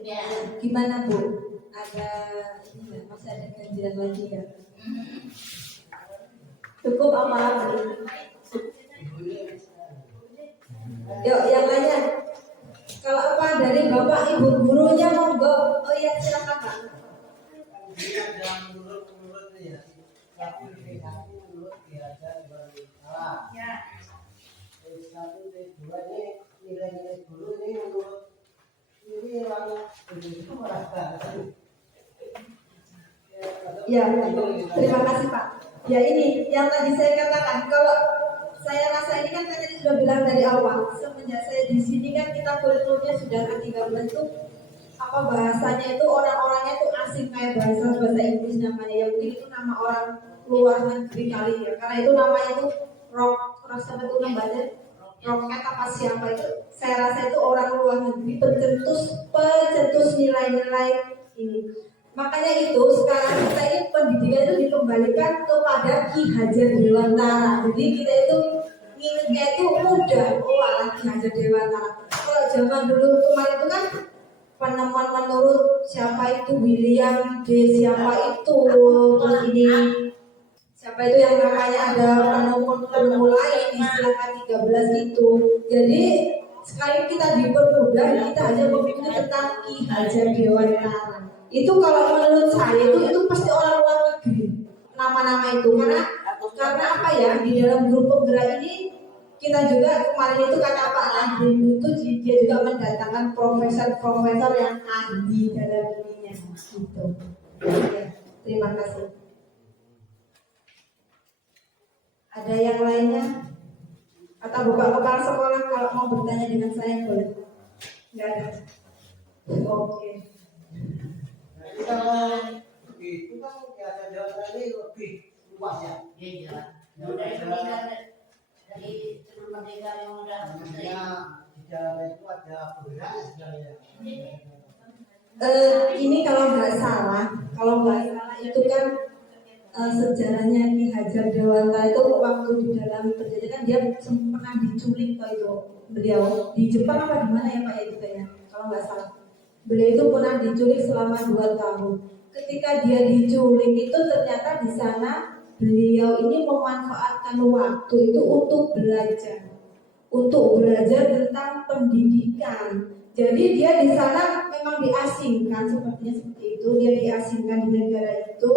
Ya, gimana Bu? Ada ini nggak? Masih ada kajian lagi nggak? Cukup apa? Yuk, yang lainnya. Kalau apa dari Bapak Ibu gurunya monggo. Oh iya, silakan Pak. Jangan menurut ya, tapi menurut diajar bagi salah. Satu dua ini nilai-nilai guru ini menurut ini memang itu merasa. Ya, terima kasih Pak. Ya ini yang tadi saya katakan, kalau saya rasa ini kan saya tadi sudah bilang dari awal, semenjak saya di sini kan kita kurikulumnya sudah kan 3 bulan itu bahasanya itu orang-orangnya itu asing, kayak bahasa Inggris namanya, ya mungkin itu nama orang luar negeri kali ya, karena itu namanya itu roket apa siapa itu, saya rasa itu orang luar negeri pencetus nilai-nilai ini. Makanya itu sekarang kita ini pendidikan itu dikembalikan kepada Ki Hajar Dewantara. Jadi kita itu ngingetnya itu mudah. Oh alah Ki Hajar Dewantara. Kalau zaman dulu kemarin itu kan penemuan menurut siapa itu William D. siapa itu terus ini siapa itu yang namanya ada penemu lain istilahnya 13 itu. Jadi sekali kita dipermudah kita hanya mengikuti tentang Ki Hajar Dewantara. Itu kalau menurut saya itu pasti orang luar negeri nama-nama itu karena apa ya di dalam grup penggerak ini kita juga kemarin itu kata Pak Nadiem itu dia juga mendatangkan profesor-profesor yang ahli dalam ininya gitu. Ya, terima kasih. Ada yang lainnya? Atau Bapak Kepala Sekolah kalau mau bertanya dengan saya boleh? Enggak ada. Oke. Jadi kalau begitu kan biasa jawaban ini lebih luas ya. Iya. Dari pendidikan dari sebelum merdeka yang udah Maksudnya di dalam itu ada bergerak sebenarnya. Ini kalau nggak salah itu kan sejarahnya Ki Hajar Dewantara itu waktu di dalam perjalanan kan dia pernah diculik itu beliau di Jepang apa di mana ya Pak ya itu ya kalau nggak salah beliau itu pernah diculik selama 2 tahun. Ketika dia diculik itu ternyata di sana beliau ini memanfaatkan waktu itu untuk belajar tentang pendidikan. Jadi dia di sana memang diasingkan sepertinya seperti itu, dia diasingkan di negara itu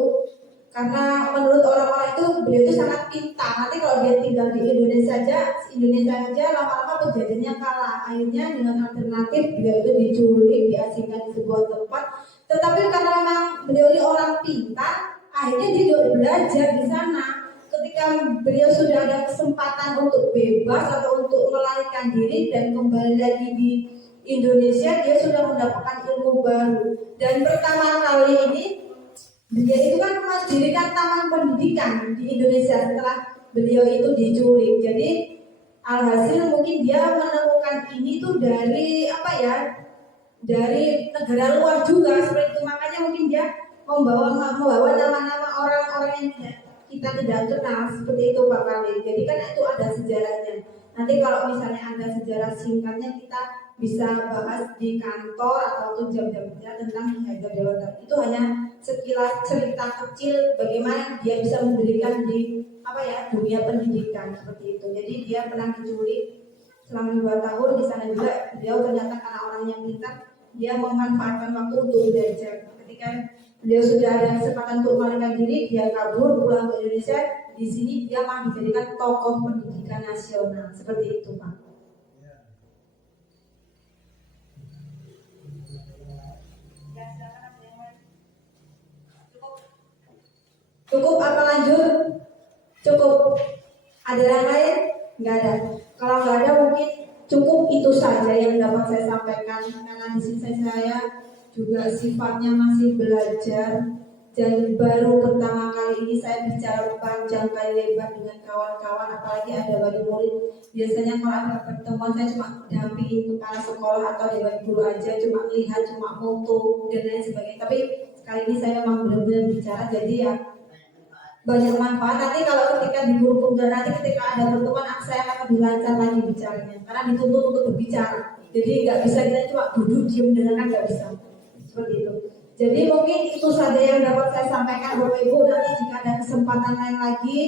karena menurut orang-orang itu beliau itu sangat pintar. Nanti kalau dia tinggal di Indonesia saja lama-lama penjajahannya kalah. Akhirnya dengan alternatif beliau itu diculik, diasingkan di sebuah tempat. Tetapi karena memang beliau ini orang pintar, akhirnya dia juga belajar di sana. Ketika beliau sudah ada kesempatan untuk bebas atau untuk melarikan diri dan kembali lagi di Indonesia, dia sudah mendapatkan ilmu baru. Dan pertama kali ini beliau itu kan mendirikan taman pendidikan di Indonesia setelah beliau itu diculik. Jadi alhasil mungkin dia menemukan ini tuh dari apa ya? Dari negara luar juga seperti itu. Makanya mungkin dia membawa nama-nama orang-orang yang kita tidak kenal seperti itu Pak Kali. Jadi kan itu ada sejarahnya. Nanti kalau misalnya ada sejarah singkatnya kita bisa bahas di kantor atau jam-jam kerja tentang Ki Hajar Dewantara. Itu hanya sekilas cerita kecil bagaimana dia bisa mendirikan di dunia pendidikan seperti itu. Jadi dia pernah diculik selama 2 tahun di sana juga. Beliau ternyata karena orang yang pintar, dia memanfaatkan waktu untuk belajar. Ketika beliau sudah ada kesempatan untuk melarikan diri, dia kabur pulang ke Indonesia. Di sini dia malah dijadikan tokoh pendidikan nasional seperti itu Pak. Cukup apa lanjut? Cukup. Ada yang lain? Nggak ada. Kalau nggak ada mungkin cukup itu saja yang dapat saya sampaikan. Karena di sini saya juga sifatnya masih belajar dan baru pertama kali ini saya bicara panjang kali lebar dengan kawan-kawan, apalagi ada wali murid. Biasanya kalau ada pertemuan saya cuma dampingin kepala sekolah atau dewan guru aja, cuma lihat, cuma foto dan lain sebagainya. Tapi kali ini saya memang benar-benar bicara, jadi ya banyak manfaat. Nanti kalau ketika di guru penggerak, nanti ketika ada pertemuan saya akan lebih lancar lagi bicaranya karena dituntut untuk berbicara. Jadi nggak bisa kita cuma duduk diam dengarkan, nggak bisa seperti itu. Jadi mungkin itu saja yang dapat saya sampaikan Bapak Ibu. Nanti jika ada kesempatan lain lagi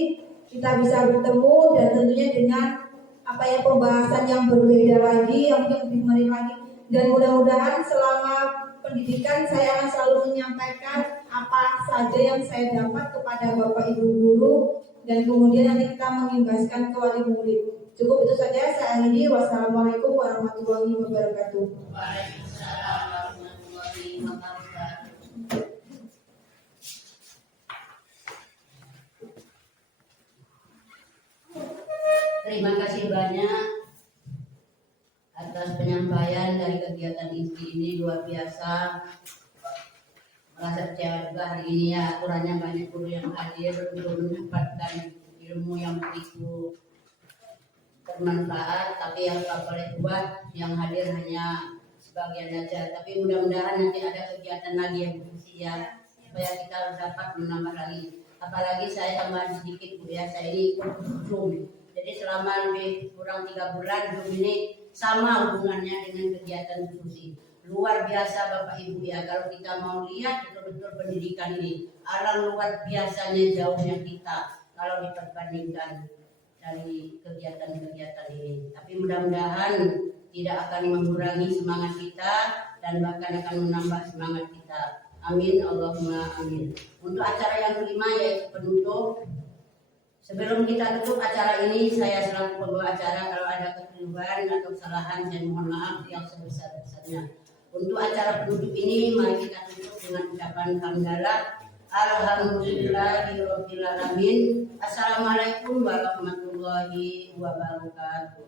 kita bisa bertemu dan tentunya dengan pembahasan yang berbeda lagi, yang mungkin lebih menarik lagi. Dan mudah-mudahan selama pendidikan saya akan selalu menyampaikan apa saja yang saya dapat kepada Bapak Ibu guru dan kemudian nanti kita mengimbaskan ke wali murid. Cukup itu saja saya akhiri. Wassalamualaikum warahmatullahi wabarakatuh. Waalaikumsalam warahmatullahi wabarakatuh. Terima kasih banyak atas penyampaian dari kegiatan inti ini, luar biasa. Merasa kecewa juga hari ini ya, aturannya banyak guru yang hadir untuk mendapatkan ilmu yang begitu bermanfaat, tapi yang tak boleh buat yang hadir hanya sebagian aja. Tapi mudah-mudahan nanti ada kegiatan lagi yang berfungsi ya, supaya kita dapat menambah lagi. Apalagi saya tambah sedikit Bu ya, saya ini Zoom. Jadi selama lebih kurang 3 bulan Zoom ini sama hubungannya dengan kegiatan diskusi. Luar biasa Bapak Ibu ya, kalau kita mau lihat betul-betul pendidikan ini, alam luar biasanya jauhnya kita kalau diperbandingkan dari kegiatan-kegiatan ini. Tapi mudah-mudahan tidak akan mengurangi semangat kita dan bahkan akan menambah semangat kita. Amin, Allahumma amin. Untuk acara yang kelima yaitu penutup. Sebelum kita tutup acara ini, saya selaku pembawa acara kalau ada kekeliruan atau kesalahan saya mohon maaf yang sebesar-besarnya. Untuk acara penutup ini, mari kita tutup dengan ucapan hamdalah. Alhamdulillahirabbil alamin. Assalamualaikum warahmatullahi wabarakatuh.